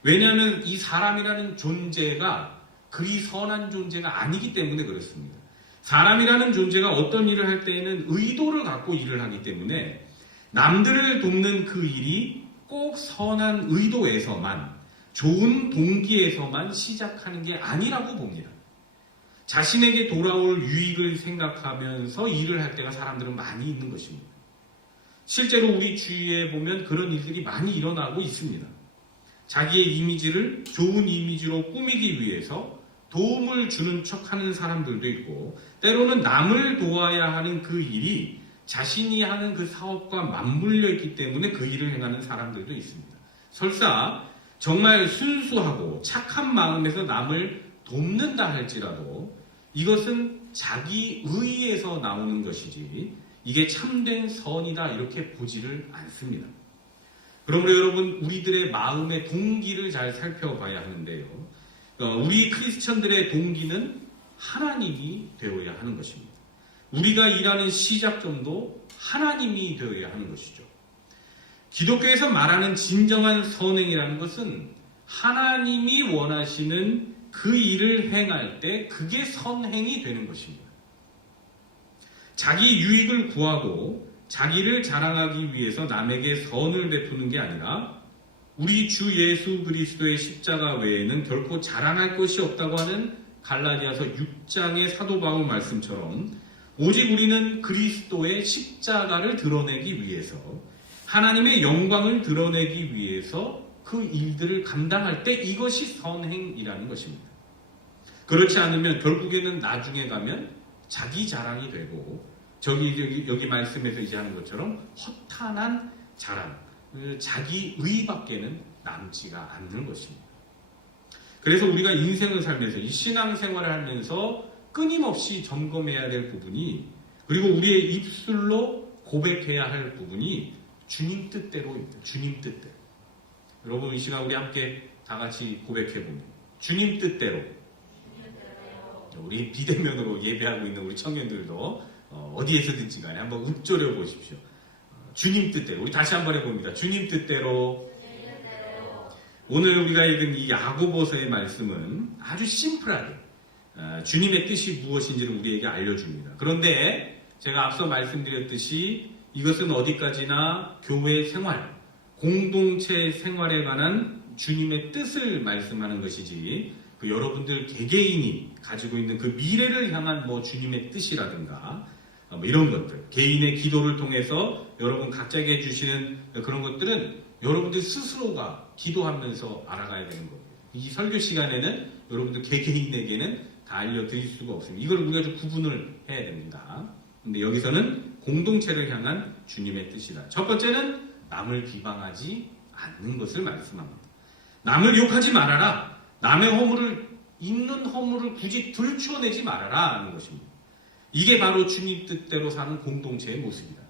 왜냐하면 이 사람이라는 존재가 그리 선한 존재가 아니기 때문에 그렇습니다. 사람이라는 존재가 어떤 일을 할 때에는 의도를 갖고 일을 하기 때문에 남들을 돕는 그 일이 꼭 선한 의도에서만 좋은 동기에서만 시작하는 게 아니라고 봅니다. 자신에게 돌아올 유익을 생각하면서 일을 할 때가 사람들은 많이 있는 것입니다. 실제로 우리 주위에 보면 그런 일들이 많이 일어나고 있습니다. 자기의 이미지를 좋은 이미지로 꾸미기 위해서 도움을 주는 척하는 사람들도 있고 때로는 남을 도와야 하는 그 일이 자신이 하는 그 사업과 맞물려 있기 때문에 그 일을 행하는 사람들도 있습니다. 설사 정말 순수하고 착한 마음에서 남을 돕는다 할지라도 이것은 자기 의에서 나오는 것이지 이게 참된 선이다 이렇게 보지를 않습니다. 그러므로 여러분 우리들의 마음의 동기를 잘 살펴봐야 하는데요. 우리 크리스천들의 동기는 하나님이 되어야 하는 것입니다. 우리가 일하는 시작점도 하나님이 되어야 하는 것이죠. 기독교에서 말하는 진정한 선행이라는 것은 하나님이 원하시는 그 일을 행할 때 그게 선행이 되는 것입니다. 자기 유익을 구하고 자기를 자랑하기 위해서 남에게 선을 베푸는 게 아니라 우리 주 예수 그리스도의 십자가 외에는 결코 자랑할 것이 없다고 하는 갈라디아서 6장의 사도 바울 말씀처럼 오직 우리는 그리스도의 십자가를 드러내기 위해서 하나님의 영광을 드러내기 위해서 그 일들을 감당할 때 이것이 선행이라는 것입니다. 그렇지 않으면 결국에는 나중에 가면 자기 자랑이 되고 여기 말씀에서 이제 하는 것처럼 허탄한 자랑, 자기 의밖에는 남지가 않는 것입니다. 그래서 우리가 인생을 살면서 이 신앙생활을 하면서 끊임없이 점검해야 될 부분이 그리고 우리의 입술로 고백해야 할 부분이 주님 뜻대로입니다. 주님 뜻대로. 여러분 이 시간 우리 함께 다 같이 고백해보면 주님 뜻대로 우리 비대면으로 예배하고 있는 우리 청년들도 어디에서든지 간에 한번 읊조려 보십시오. 주님 뜻대로. 우리 다시 한번 해봅니다. 주님 뜻대로. 오늘 우리가 읽은 이 야고보서의 말씀은 아주 심플하게 주님의 뜻이 무엇인지를 우리에게 알려줍니다. 그런데 제가 앞서 말씀드렸듯이 이것은 어디까지나 교회 생활, 공동체 생활에 관한 주님의 뜻을 말씀하는 것이지 그 여러분들 개개인이 가지고 있는 그 미래를 향한 뭐 주님의 뜻이라든가 뭐 이런 것들, 개인의 기도를 통해서 여러분 각자에게 주시는 그런 것들은 여러분들 스스로가 기도하면서 알아가야 되는 겁니다. 이 설교 시간에는 여러분들 개개인에게는 다 알려드릴 수가 없습니다. 이걸 우리가 좀 구분을 해야 됩니다. 근데 여기서는 공동체를 향한 주님의 뜻이다. 첫 번째는 남을 비방하지 않는 것을 말씀합니다. 남을 욕하지 말아라. 남의 허물을 있는 허물을 굳이 들춰내지 말아라 하는 것입니다. 이게 바로 주님 뜻대로 사는 공동체의 모습이다.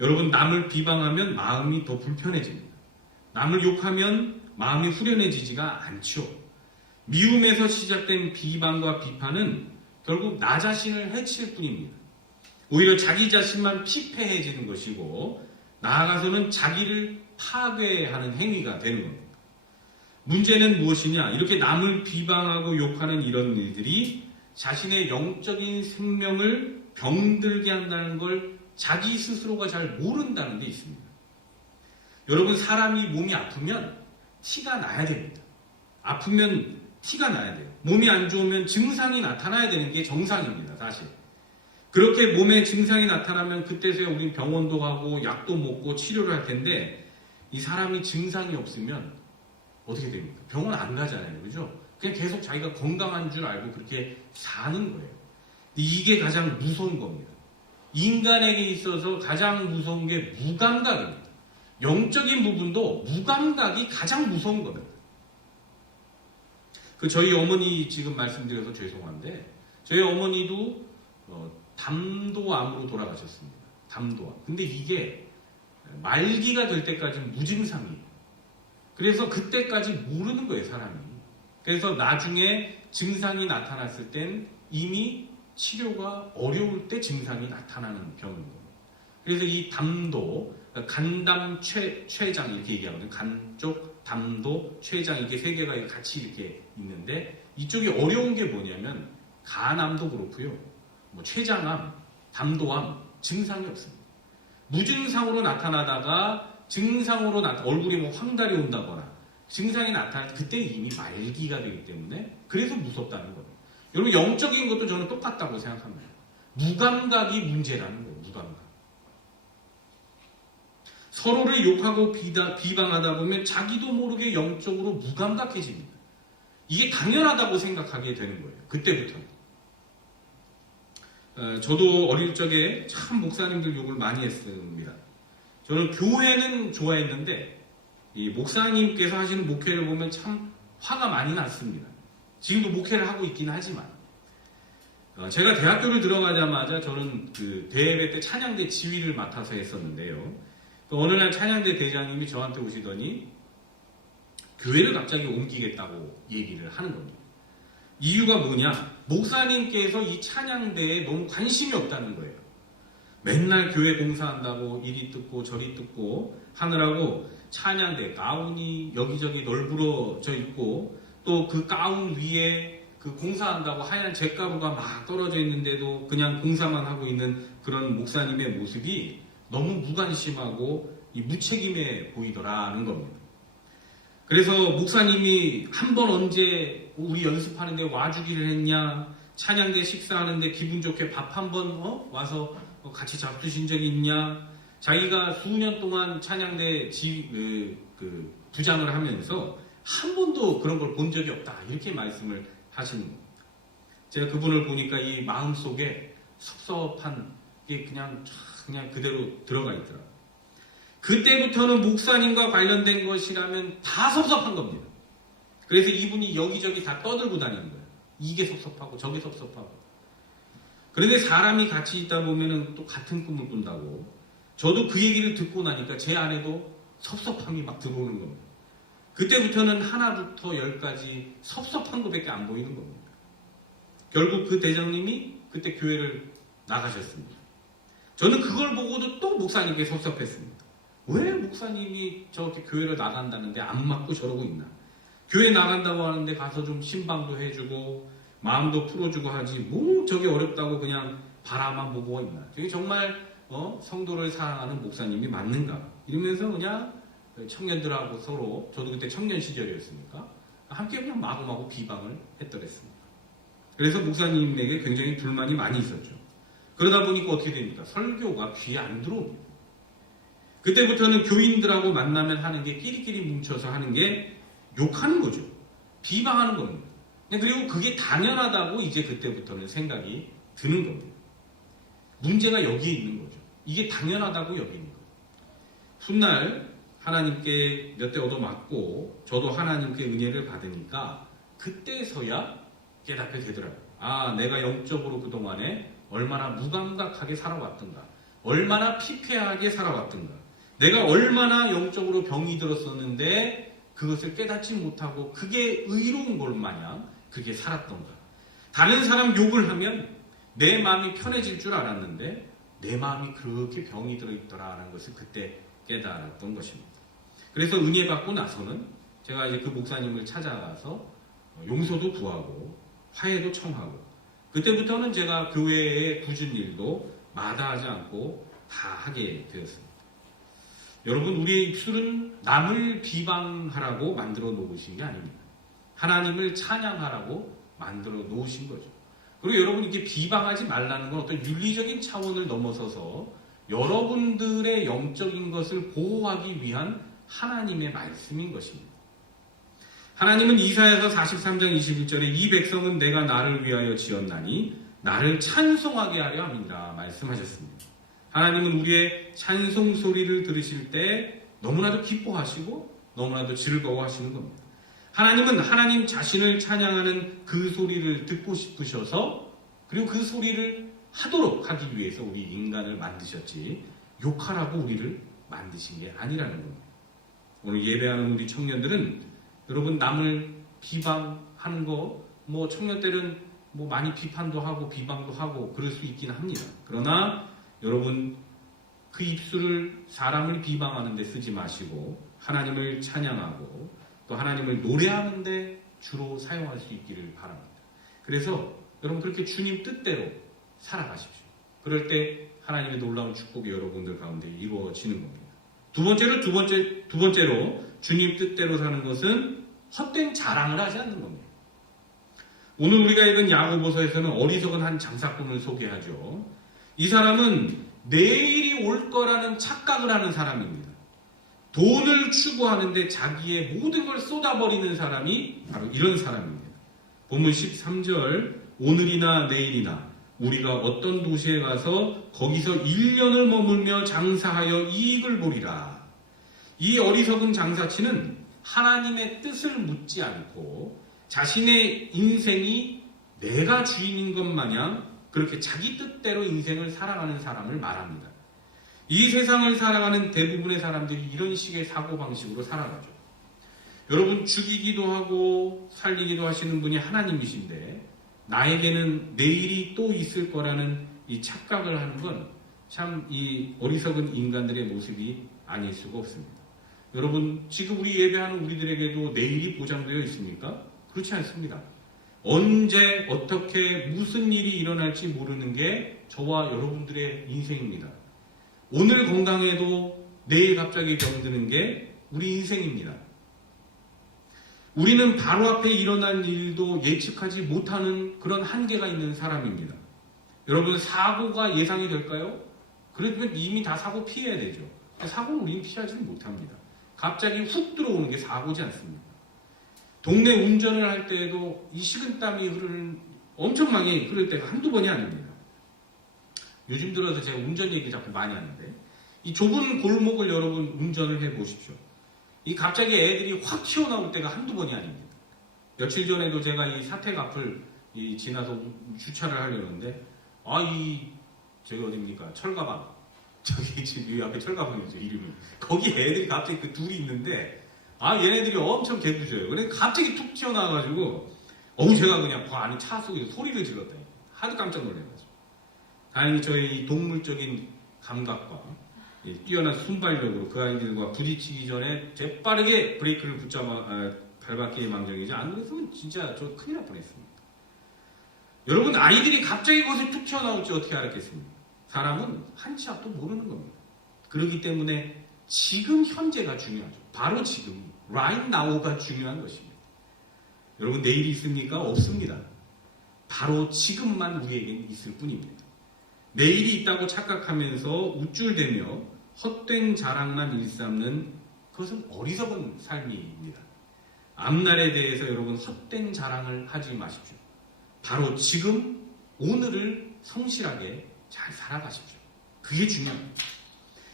여러분 남을 비방하면 마음이 더 불편해집니다. 남을 욕하면 마음이 후련해지지가 않죠. 미움에서 시작된 비방과 비판은 결국 나 자신을 해칠 뿐입니다. 오히려 자기 자신만 피폐해지는 것이고 나아가서는 자기를 파괴하는 행위가 되는 겁니다. 문제는 무엇이냐? 이렇게 남을 비방하고 욕하는 이런 일들이 자신의 영적인 생명을 병들게 한다는 걸 자기 스스로가 잘 모른다는 게 있습니다. 여러분 사람이 몸이 아프면 티가 나야 됩니다. 아프면 티가 나야 돼요. 몸이 안 좋으면 증상이 나타나야 되는 게 정상입니다. 사실. 그렇게 몸에 증상이 나타나면 그때서야 우린 병원도 가고 약도 먹고 치료를 할 텐데 이 사람이 증상이 없으면 어떻게 됩니까? 병원 안 가잖아요. 그죠? 그냥 계속 자기가 건강한 줄 알고 그렇게 사는 거예요. 이게 가장 무서운 겁니다. 인간에게 있어서 가장 무서운 게 무감각입니다. 영적인 부분도 무감각이 가장 무서운 겁니다. 저희 어머니 지금 말씀드려서 죄송한데 저희 어머니도 담도암으로 돌아가셨습니다. 담도암. 근데 이게 말기가 될 때까지는 무증상이에요. 그래서 그때까지 모르는 거예요, 사람이. 그래서 나중에 증상이 나타났을 땐 이미 치료가 어려울 때 증상이 나타나는 병인 겁니다. 그래서 이 담도, 간담, 췌장 이렇게 얘기하거든요. 간 쪽, 담도, 췌장 이게 세 개가 같이 이렇게 있는데 이쪽이 어려운 게 뭐냐면 간암도 그렇고요. 뭐 췌장암, 담도암 증상이 없습니다. 무증상으로 나타나다가 증상으로 얼굴이 뭐 황달이 온다거나 증상이 나타날 그때 이미 말기가 되기 때문에 그래서 무섭다는 거예요. 여러분 영적인 것도 저는 똑같다고 생각합니다. 무감각이 문제라는 거예요. 무감각. 서로를 욕하고 비방하다 보면 자기도 모르게 영적으로 무감각해집니다. 이게 당연하다고 생각하게 되는 거예요. 그때부터는. 저도 어릴 적에 참 목사님들 욕을 많이 했습니다. 저는 교회는 좋아했는데 이 목사님께서 하시는 목회를 보면 참 화가 많이 났습니다. 지금도 목회를 하고 있긴 하지만 제가 대학교를 들어가자마자 저는 그 대예배 때 찬양대 지휘를 맡아서 했었는데요. 어느 날 찬양대 대장님이 저한테 오시더니 교회를 갑자기 옮기겠다고 얘기를 하는 겁니다. 이유가 뭐냐? 목사님께서 이 찬양대에 너무 관심이 없다는 거예요. 맨날 교회 공사한다고 이리 뜯고 저리 뜯고 하느라고 찬양대 가운이 여기저기 널브러져 있고 또 그 가운 위에 그 공사한다고 하얀 잿가루가 막 떨어져 있는데도 그냥 공사만 하고 있는 그런 목사님의 모습이 너무 무관심하고 무책임해 보이더라는 겁니다. 그래서 목사님이 한 번 언제 우리 연습하는데 와주기를 했냐, 찬양대 식사하는데 기분 좋게 밥 한 번 와서 같이 잡수신 적이 있냐, 자기가 수년 동안 찬양대 부장을 하면서 한 번도 그런 걸 본 적이 없다 이렇게 말씀을 하시는 겁니다. 제가 그분을 보니까 이 마음속에 섭섭한 게 그냥 그대로 들어가 있더라고요. 그때부터는 목사님과 관련된 것이라면 다 섭섭한 겁니다. 그래서 이분이 여기저기 다 떠들고 다니는 거예요. 이게 섭섭하고 저게 섭섭하고. 그런데 사람이 같이 있다 보면은 또 같은 꿈을 꾼다고. 저도 그 얘기를 듣고 나니까 제 안에도 섭섭함이 막 들어오는 겁니다. 그때부터는 하나부터 열까지 섭섭한 것밖에 안 보이는 겁니다. 결국 그 대장님이 그때 교회를 나가셨습니다. 저는 그걸 보고도 또 목사님께 섭섭했습니다. 왜 목사님이 저렇게 교회를 나간다는데 안 맞고 저러고 있나? 교회 나간다고 하는데 가서 좀 신방도 해주고 마음도 풀어주고 하지 뭐 저게 어렵다고 그냥 바라만 보고 있나? 저게 정말 성도를 사랑하는 목사님이 맞는가? 이러면서 그냥 청년들하고 서로 저도 그때 청년 시절이었으니까 함께 그냥 마구마구 비방을 했더랬습니다. 그래서 목사님에게 굉장히 불만이 많이 있었죠. 그러다 보니까 어떻게 됩니까? 설교가 귀에 안 들어옵니다. 그때부터는 교인들하고 만나면 하는 게 끼리끼리 뭉쳐서 하는 게 욕하는 거죠. 비방하는 겁니다. 그리고 그게 당연하다고 이제 그때부터는 생각이 드는 겁니다. 문제가 여기에 있는 거죠. 이게 당연하다고 여기는 거예요. 훗날 하나님께 몇 대 얻어맞고 저도 하나님께 은혜를 받으니까 그때서야 깨닫게 되더라고요. 아, 내가 영적으로 그동안에 얼마나 무감각하게 살아왔던가, 얼마나 피폐하게 살아왔던가, 내가 얼마나 영적으로 병이 들었었는데 그것을 깨닫지 못하고 그게 의로운 것 마냥 그렇게 살았던가. 다른 사람 욕을 하면 내 마음이 편해질 줄 알았는데 내 마음이 그렇게 병이 들어있더라라는 것을 그때 깨달았던 것입니다. 그래서 은혜 받고 나서는 제가 이제 그 목사님을 찾아가서 용서도 구하고 화해도 청하고 그때부터는 제가 교회의 굳은 일도 마다하지 않고 다 하게 되었습니다. 여러분, 우리의 입술은 남을 비방하라고 만들어 놓으신 게 아닙니다. 하나님을 찬양하라고 만들어 놓으신 거죠. 그리고 여러분, 이게 비방하지 말라는 건 어떤 윤리적인 차원을 넘어서서 여러분들의 영적인 것을 보호하기 위한 하나님의 말씀인 것입니다. 하나님은 이사야서 43장 21절에 이 백성은 내가 나를 위하여 지었나니 나를 찬송하게 하려 함이라 말씀하셨습니다. 하나님은 우리의 찬송 소리를 들으실 때 너무나도 기뻐하시고 너무나도 즐거워하시는 겁니다. 하나님은 하나님 자신을 찬양하는 그 소리를 듣고 싶으셔서 그리고 그 소리를 하도록 하기 위해서 우리 인간을 만드셨지 욕하라고 우리를 만드신 게 아니라는 겁니다. 오늘 예배하는 우리 청년들은 여러분 남을 비방하는 거 뭐 청년 때는 뭐 많이 비판도 하고 비방도 하고 그럴 수 있긴 합니다. 그러나 여러분 그 입술을 사람을 비방하는 데 쓰지 마시고 하나님을 찬양하고 또 하나님을 노래하는 데 주로 사용할 수 있기를 바랍니다. 그래서 여러분 그렇게 주님 뜻대로 살아가십시오. 그럴 때 하나님의 놀라운 축복이 여러분들 가운데 이루어지는 겁니다. 두 번째로 주님 뜻대로 사는 것은 헛된 자랑을 하지 않는 겁니다. 오늘 우리가 읽은 야고보서에서는 어리석은 한 장사꾼을 소개하죠. 이 사람은 내일이 올 거라는 착각을 하는 사람입니다. 돈을 추구하는데 자기의 모든 걸 쏟아버리는 사람이 바로 이런 사람입니다. 본문 13절 오늘이나 내일이나 우리가 어떤 도시에 가서 거기서 1년을 머물며 장사하여 이익을 보리라. 이 어리석은 장사치는 하나님의 뜻을 묻지 않고 자신의 인생이 내가 주인인 것 마냥 그렇게 자기 뜻대로 인생을 살아가는 사람을 말합니다. 이 세상을 살아가는 대부분의 사람들이 이런 식의 사고방식으로 살아가죠. 여러분 죽이기도 하고 살리기도 하시는 분이 하나님이신데 나에게는 내일이 또 있을 거라는 이 착각을 하는 건 참 이 어리석은 인간들의 모습이 아닐 수가 없습니다. 여러분 지금 우리 예배하는 우리들에게도 내일이 보장되어 있습니까? 그렇지 않습니다. 언제 어떻게 무슨 일이 일어날지 모르는 게 저와 여러분들의 인생입니다. 오늘 건강해도 내일 갑자기 병드는 게 우리 인생입니다. 우리는 바로 앞에 일어난 일도 예측하지 못하는 그런 한계가 있는 사람입니다. 여러분 사고가 예상이 될까요? 그러면 이미 다 사고 피해야 되죠. 사고는 우리는 피하지 못합니다. 갑자기 훅 들어오는 게 사고지 않습니까? 동네 운전을 할 때에도 이 식은땀이 흐르는 엄청 많이 흐를 때가 한두 번이 아닙니다. 요즘 들어서 제가 운전 얘기 자꾸 많이 하는데 이 좁은 골목을 여러분 운전을 해보십시오. 이 갑자기 애들이 확 튀어나올 때가 한두 번이 아닙니다. 며칠 전에도 제가 이 사택 앞을 지나서 주차를 하려는데 저기 어딥니까? 철가방. 저기 지금 이 앞에 철가방이죠, 이름이. 거기 애들이 갑자기 그 둘이 있는데 얘네들이 엄청 개구져요. 그래 갑자기 툭 튀어나와가지고 제가 그냥 그 안에 차 속에서 소리를 질렀다니. 하도 깜짝 놀라가지고. 다행히 저의 이 동물적인 감각과 뛰어난 순발력으로 그 아이들과 부딪히기 전에 재빠르게 브레이크를 밟았기에 망정이지 안 그랬으면 진짜 저 큰일 날 뻔했습니다. 여러분 아이들이 갑자기 거기서 툭 튀어나올지 어떻게 알았겠습니까? 사람은 한치 앞도 모르는 겁니다. 그렇기 때문에 지금 현재가 중요하죠. 바로 지금 right now가 중요한 것입니다. 여러분 내일이 있습니까? 없습니다. 바로 지금만 우리에겐 있을 뿐입니다. 내일이 있다고 착각하면서 우쭐대며 헛된 자랑만 일삼는 그것은 어리석은 삶입니다. 앞날에 대해서 여러분 헛된 자랑을 하지 마십시오. 바로 지금 오늘을 성실하게 잘 살아가십시오. 그게 중요합니다.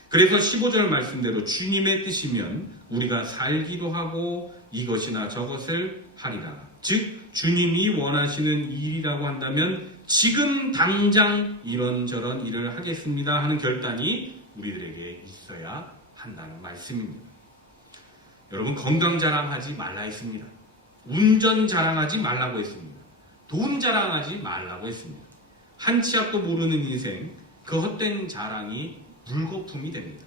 그래서 15절 말씀대로 주님의 뜻이면 우리가 살기도 하고 이것이나 저것을 하리라. 즉 주님이 원하시는 일이라고 한다면 지금 당장 이런저런 일을 하겠습니다 하는 결단이 우리들에게 있어야 한다는 말씀입니다. 여러분 건강 자랑하지 말라 했습니다. 운전 자랑하지 말라고 했습니다. 돈 자랑하지 말라고 했습니다. 한치 앞도 모르는 인생, 그 헛된 자랑이 물거품이 됩니다.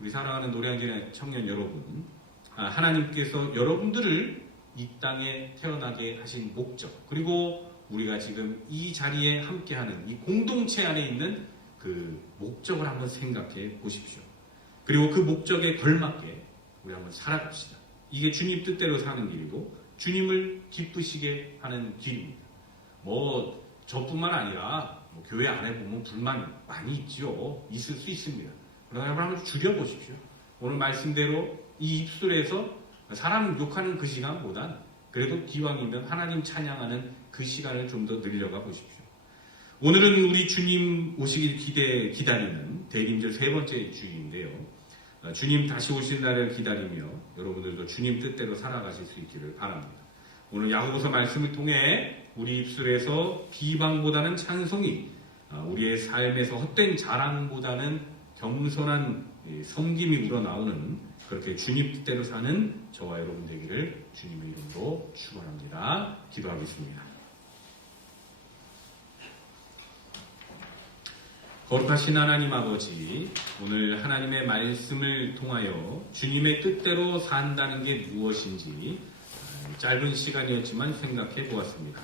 우리 사랑하는 노량진의 청년 여러분, 하나님께서 여러분들을 이 땅에 태어나게 하신 목적, 그리고 우리가 지금 이 자리에 함께하는 이 공동체 안에 있는 그 목적을 한번 생각해 보십시오. 그리고 그 목적에 걸맞게 우리 한번 살아갑시다. 이게 주님 뜻대로 사는 길이고 주님을 기쁘시게 하는 길입니다. 저뿐만 아니라 교회 안에 보면 불만 많이 있죠. 있을 수 있습니다. 그러나 여러분 한번 줄여보십시오. 오늘 말씀대로 이 입술에서 사람 욕하는 그 시간보단 그래도 기왕이면 하나님 찬양하는 그 시간을 좀 더 늘려가 보십시오. 오늘은 우리 주님 오시길 기다리는 대림절 세 번째 주일인데요. 주님 다시 오실 날을 기다리며 여러분들도 주님 뜻대로 살아가실 수 있기를 바랍니다. 오늘 야고보서 말씀을 통해 우리 입술에서 비방보다는 찬송이, 우리의 삶에서 헛된 자랑보다는 겸손한 섬김이 우러나오는 그렇게 주님 뜻대로 사는 저와 여러분 되기를 주님의 이름으로 축원합니다. 기도하겠습니다. 거룩하신 하나님 아버지, 오늘 하나님의 말씀을 통하여 주님의 뜻대로 산다는 게 무엇인지 짧은 시간이었지만 생각해 보았습니다.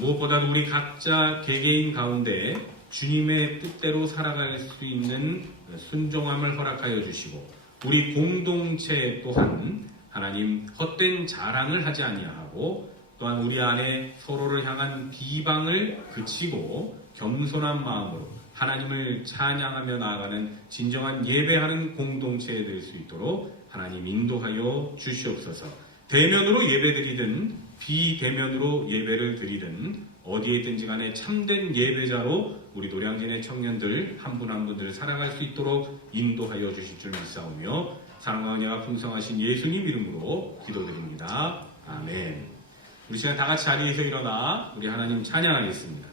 무엇보다도 우리 각자 개개인 가운데 주님의 뜻대로 살아갈 수 있는 순종함을 허락하여 주시고 우리 공동체 또한 하나님 헛된 자랑을 하지 아니하고 또한 우리 안에 서로를 향한 비방을 그치고 겸손한 마음으로 하나님을 찬양하며 나아가는 진정한 예배하는 공동체에 될 수 있도록 하나님 인도하여 주시옵소서. 대면으로 예배드리든 비대면으로 예배를 드리든 어디에 있든지 간에 참된 예배자로 우리 노량진의 청년들 한 분 한 분들 살아갈 수 있도록 인도하여 주실 줄 믿사오며 사랑과 은혜가 풍성하신 예수님 이름으로 기도드립니다. 아멘. 우리 시간 다 같이 자리에서 일어나 우리 하나님 찬양하겠습니다.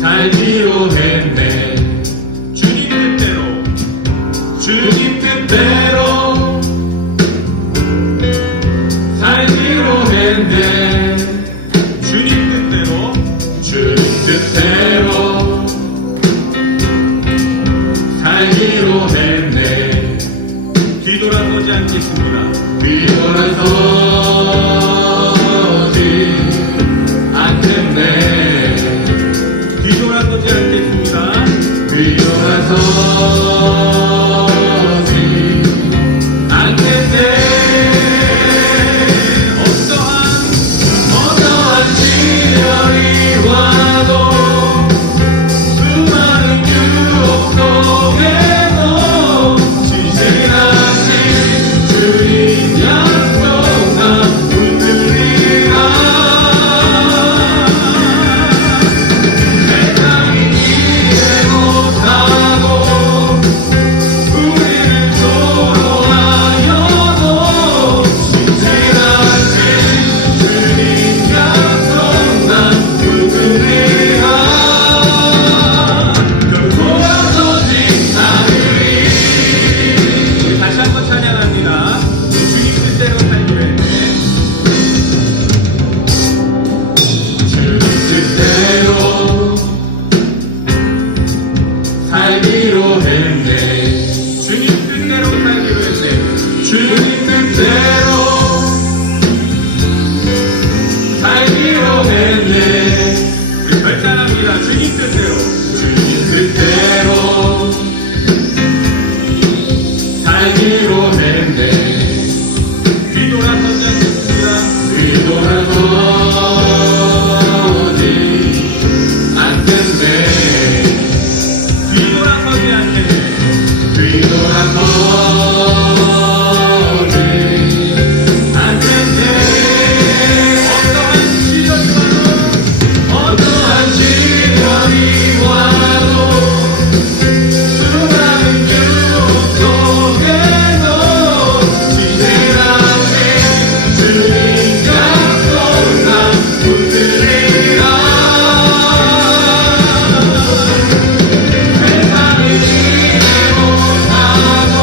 살기로 했네. 주님 뜻대로 주님 뜻대로 살기로 했네. 주님 뜻대로 주님 뜻대로 살기로 했네. 뒤돌아서지 않겠습니다. 뒤돌아서지 않겠네. 뒤돌아서지 않겠습니다. 뒤돌아서지 않겠네. 어떠한 시련이 와도 수많은 유혹 속에도 신실하신 주님 약속과 붙들리라. 세상이 이해 못하고 우리를 조롱하여도 신실하신 주님 약속과 붙들리라. 돌아서지 않으리. 다시 한번 찬양합니다. 주님 뜻대로 살기로 했네. 주님 뜻대로 살기로 했네. 주님 뜻대로 살기로 했네. 주님 뜻대로 살기로 했네. 우리 결단합니다. 주님 뜻대로 주님 뜻대로 살기로 했네. 뒤돌아서지 않겠습니다. 뒤돌아서지 않겠네. 뒤돌아서지 않겠네. 뒤돌아서지 않겠네. 어떠한 시련이 와도 수많은 유혹 속에도 신실하신 주님 약속과 붙들리라. 세상이 이해 못하고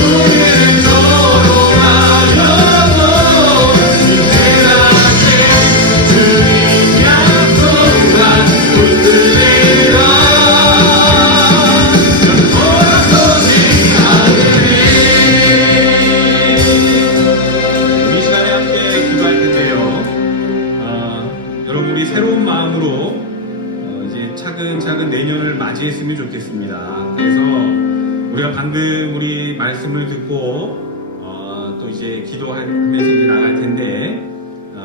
우리를 조롱하여도 신실하신 주님 약속과 붙들리라. 돌아서지 않으리. 우리 시간에 함께 기도할 텐데요. 여러분 우리 새로운 마음으로 이제 차근차근 내년을 맞이했으면 좋겠습니다. 그래서 우리가 방금 우리 말씀을 듣고 또 이제 기도하면서 이제 나갈 텐데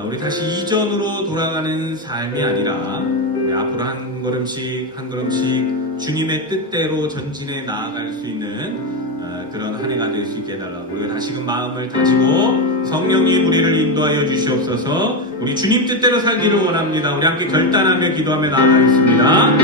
우리 다시 이전으로 돌아가는 삶이 아니라 우리 앞으로 한 걸음씩 한 걸음씩 주님의 뜻대로 전진해 나아갈 수 있는 그런 한 해가 될 수 있게 해달라고 우리가 다시금 마음을 다지고 성령님 우리를 인도하여 주시옵소서. 우리 주님 뜻대로 살기를 원합니다. 우리 함께 결단하며 기도하며 나아가겠습니다.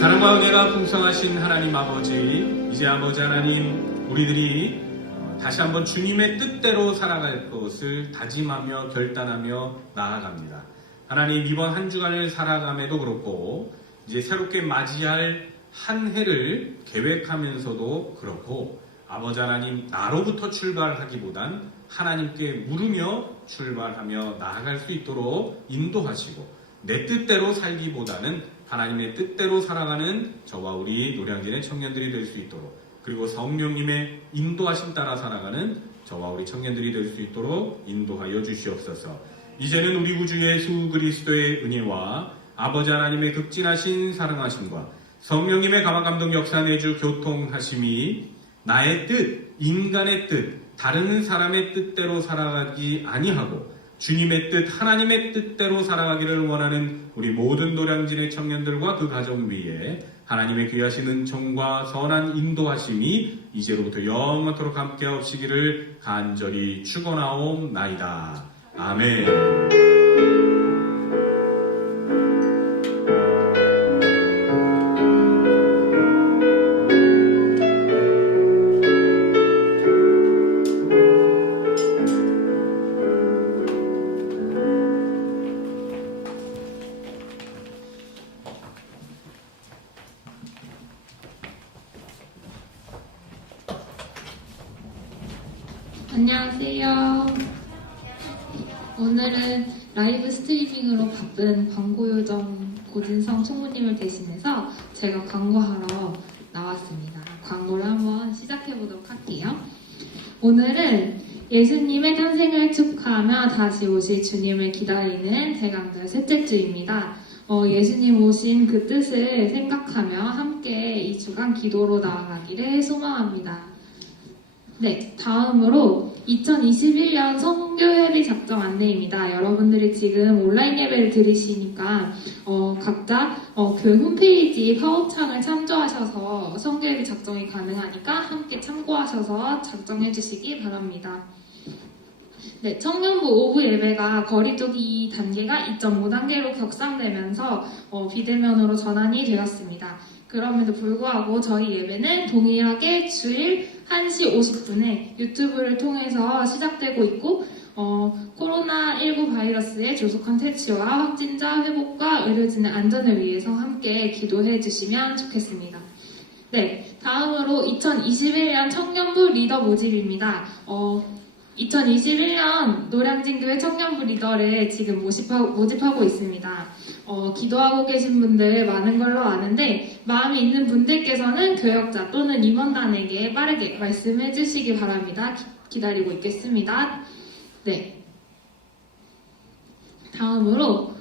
사랑과 은혜가 풍성하신 하나님 아버지, 이제 아버지 하나님 우리들이 다시 한번 주님의 뜻대로 살아갈 것을 다짐하며 결단하며 나아갑니다. 하나님 이번 한 주간을 살아감에도 그렇고 이제 새롭게 맞이할 한 해를 계획하면서도 그렇고 아버지 하나님 나로부터 출발하기보단 하나님께 물으며 출발하며 나아갈 수 있도록 인도하시고 내 뜻대로 살기보다는 하나님의 뜻대로 살아가는 저와 우리 노량진의 청년들이 될 수 있도록 그리고 성령님의 인도하심 따라 살아가는 저와 우리 청년들이 될 수 있도록 인도하여 주시옵소서. 이제는 우리 구주 예수 그리스도의 은혜와 아버지 하나님의 극진하신 사랑하심과 성령님의 감화감동 역사 내주 교통하심이 나의 뜻, 인간의 뜻, 다른 사람의 뜻대로 살아가지 아니하고 주님의 뜻, 하나님의 뜻대로 살아가기를 원하는 우리 모든 노량진의 청년들과 그 가정 위에 하나님의 귀하신 은총과 선한 인도하심이 이제로부터 영원토록 함께하옵시기를 간절히 축원하옵나이다. 아멘. 안녕하세요. 오늘은 라이브 스트리밍으로 바쁜 광고요정 고진성 총무님을 대신해서 제가 광고하러 나왔습니다. 광고를 한번 시작해보도록 할게요. 오늘은 예수님의 탄생을 축하하며 다시 오실 주님을 기다리는 대강절 셋째 주입니다. 예수님 오신 그 뜻을 생각하며 함께 이 주간 기도로 나아가기를 소망합니다. 네, 다음으로 2021년 선교회비 작정 안내입니다. 여러분들이 지금 온라인 예배를 들으시니까 각자 교회 홈페이지 파워창을 참조하셔서 선교회비 작정이 가능하니까 함께 참고하셔서 작정해 주시기 바랍니다. 네, 청년부 오후 예배가 거리두기 단계가 2.5단계로 격상되면서 비대면으로 전환이 되었습니다. 그럼에도 불구하고 저희 예배는 동일하게 주일 1시 50분에 유튜브를 통해서 시작되고 있고 코로나19 바이러스의 조속한 퇴치와 확진자 회복과 의료진의 안전을 위해서 함께 기도해 주시면 좋겠습니다. 네, 다음으로 2021년 청년부 리더 모집입니다. 2021년 노량진교회 청년부 리더를 지금 모집하고 있습니다. 기도하고 계신 분들 많은 걸로 아는데 마음이 있는 분들께서는 교역자 또는 임원단에게 빠르게 말씀해 주시기 바랍니다. 기다리고 있겠습니다. 네. 다음으로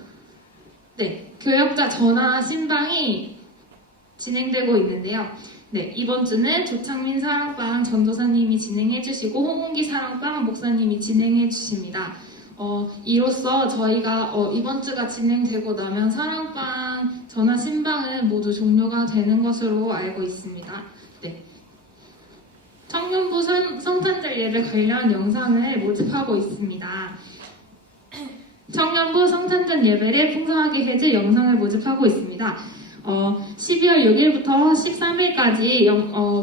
교역자 전화 신방이 진행되고 있는데요. 네, 이번 주는 조창민 사랑방 전도사님이 진행해 주시고 홍은기 사랑방 목사님이 진행해 주십니다. 이로써 저희가 이번 주가 진행되고 나면 사랑방 전화 신방은 모두 종료가 되는 것으로 알고 있습니다. 네. 청년부 성탄절 예배 관련 영상을 모집하고 있습니다. 청년부 성탄절 예배를 풍성하게 해줄 영상을 모집하고 있습니다. 12월 6일부터 13일까지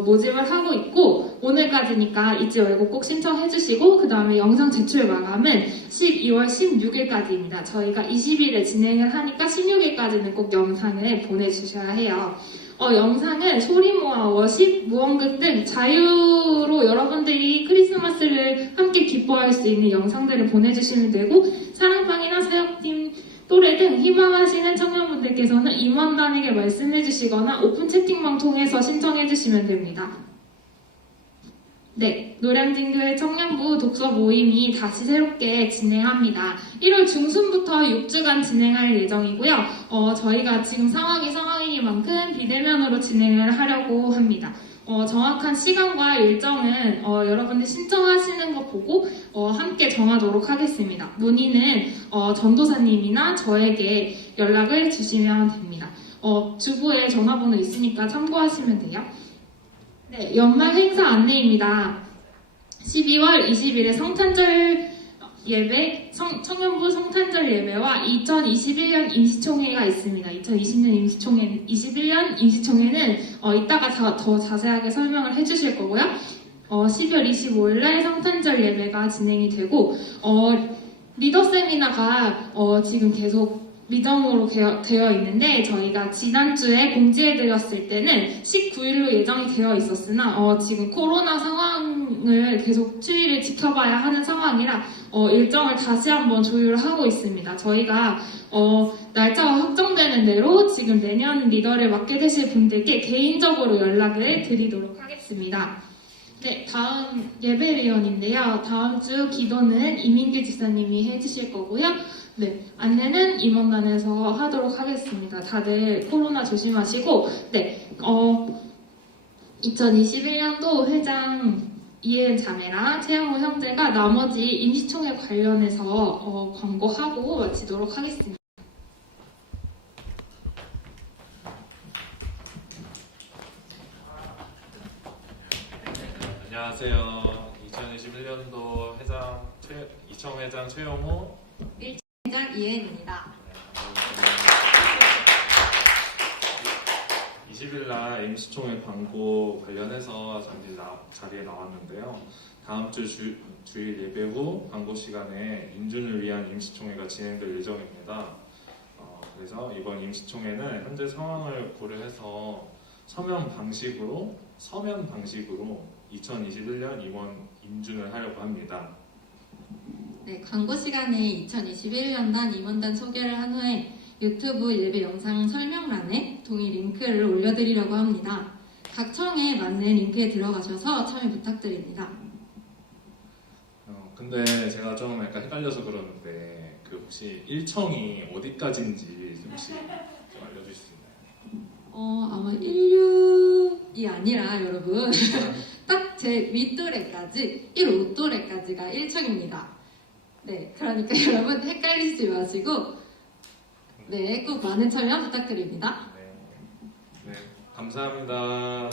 모집을 하고 있고 오늘까지니까 잊지 말고 꼭 신청해 주시고 그 다음에 영상 제출 마감은 12월 16일까지입니다. 저희가 20일에 진행을 하니까 16일까지는 꼭 영상을 보내주셔야 해요. 영상은 소리모아 워십, 무언극 등 자유로 여러분들이 크리스마스를 함께 기뻐할 수 있는 영상들을 보내주시면 되고 사랑방이나 사역팀 또래 등 희망하시는 청년분들께서는 임원단에게 말씀해 주시거나 오픈 채팅방 통해서 신청해 주시면 됩니다. 네, 노량진교회 청년부 독서 모임이 다시 새롭게 진행합니다. 1월 중순부터 6주간 진행할 예정이고요. 저희가 지금 상황이니만큼 비대면으로 진행을 하려고 합니다. 정확한 시간과 일정은 여러분들 신청하시는 거 보고 함께 정하도록 하겠습니다. 문의는 전도사님이나 저에게 연락을 주시면 됩니다. 주부에 전화번호 있으니까 참고하시면 돼요. 네, 연말 행사 안내입니다. 12월 20일에 성탄절 예배, 청년부 성탄절 예배와 2021년 임시총회가 있습니다. 2021년 임시총회는 이따가 더 자세하게 설명을 해주실 거고요. 12월 25일에 성탄절 예배가 진행이 되고 리더 세미나가 지금 계속 미정으로 되어 있는데 저희가 지난주에 공지해드렸을 때는 19일로 예정이 되어 있었으나 지금 코로나 상황을 계속 추이를 지켜봐야 하는 상황이라 일정을 다시 한번 조율하고 있습니다. 저희가 날짜가 확정되는 대로 지금 내년 리더를 맡게 되실 분들께 개인적으로 연락을 드리도록 하겠습니다. 네, 다음 예배위원인데요. 다음 주 기도는 이민규 집사님이 해주실 거고요. 네, 안내는 임원단에서 하도록 하겠습니다. 다들 코로나 조심하시고, 네, 2021년도 회장 이혜은 자매랑 최영호 형제가 나머지 임시총회 관련해서 광고하고 마치도록 하겠습니다. 안녕하세요. 2021년도 이청회장 최영호 회장 이혜은입니다. 20일날 임시총회 광고 관련해서 자리에 나왔는데요. 다음 주 주일 예배 후 광고 시간에 인준을 위한 임시총회가 진행될 예정입니다. 그래서 이번 임시총회는 현재 상황을 고려해서 서면 방식으로 2021년 임원 인준을 하려고 합니다. 네, 광고 시간에 2021년단 임원단 소개를 한 후에 유튜브 예배 영상 설명란에 동의 링크를 올려드리려고 합니다. 각 청에 맞는 링크에 들어가셔서 참여 부탁드립니다. 근데 제가 좀 약간 헷갈려서 그러는데 혹시 1청이 어디까지인지 혹시 좀 알려주실 수 있나요? 아마 16이 아니라 여러분 딱 제 윗도래까지 1호도래까지가 1청입니다. 네, 그러니까 여러분 헷갈리지 마시고 네, 꼭 많은 참여 부탁드립니다. 네, 감사합니다.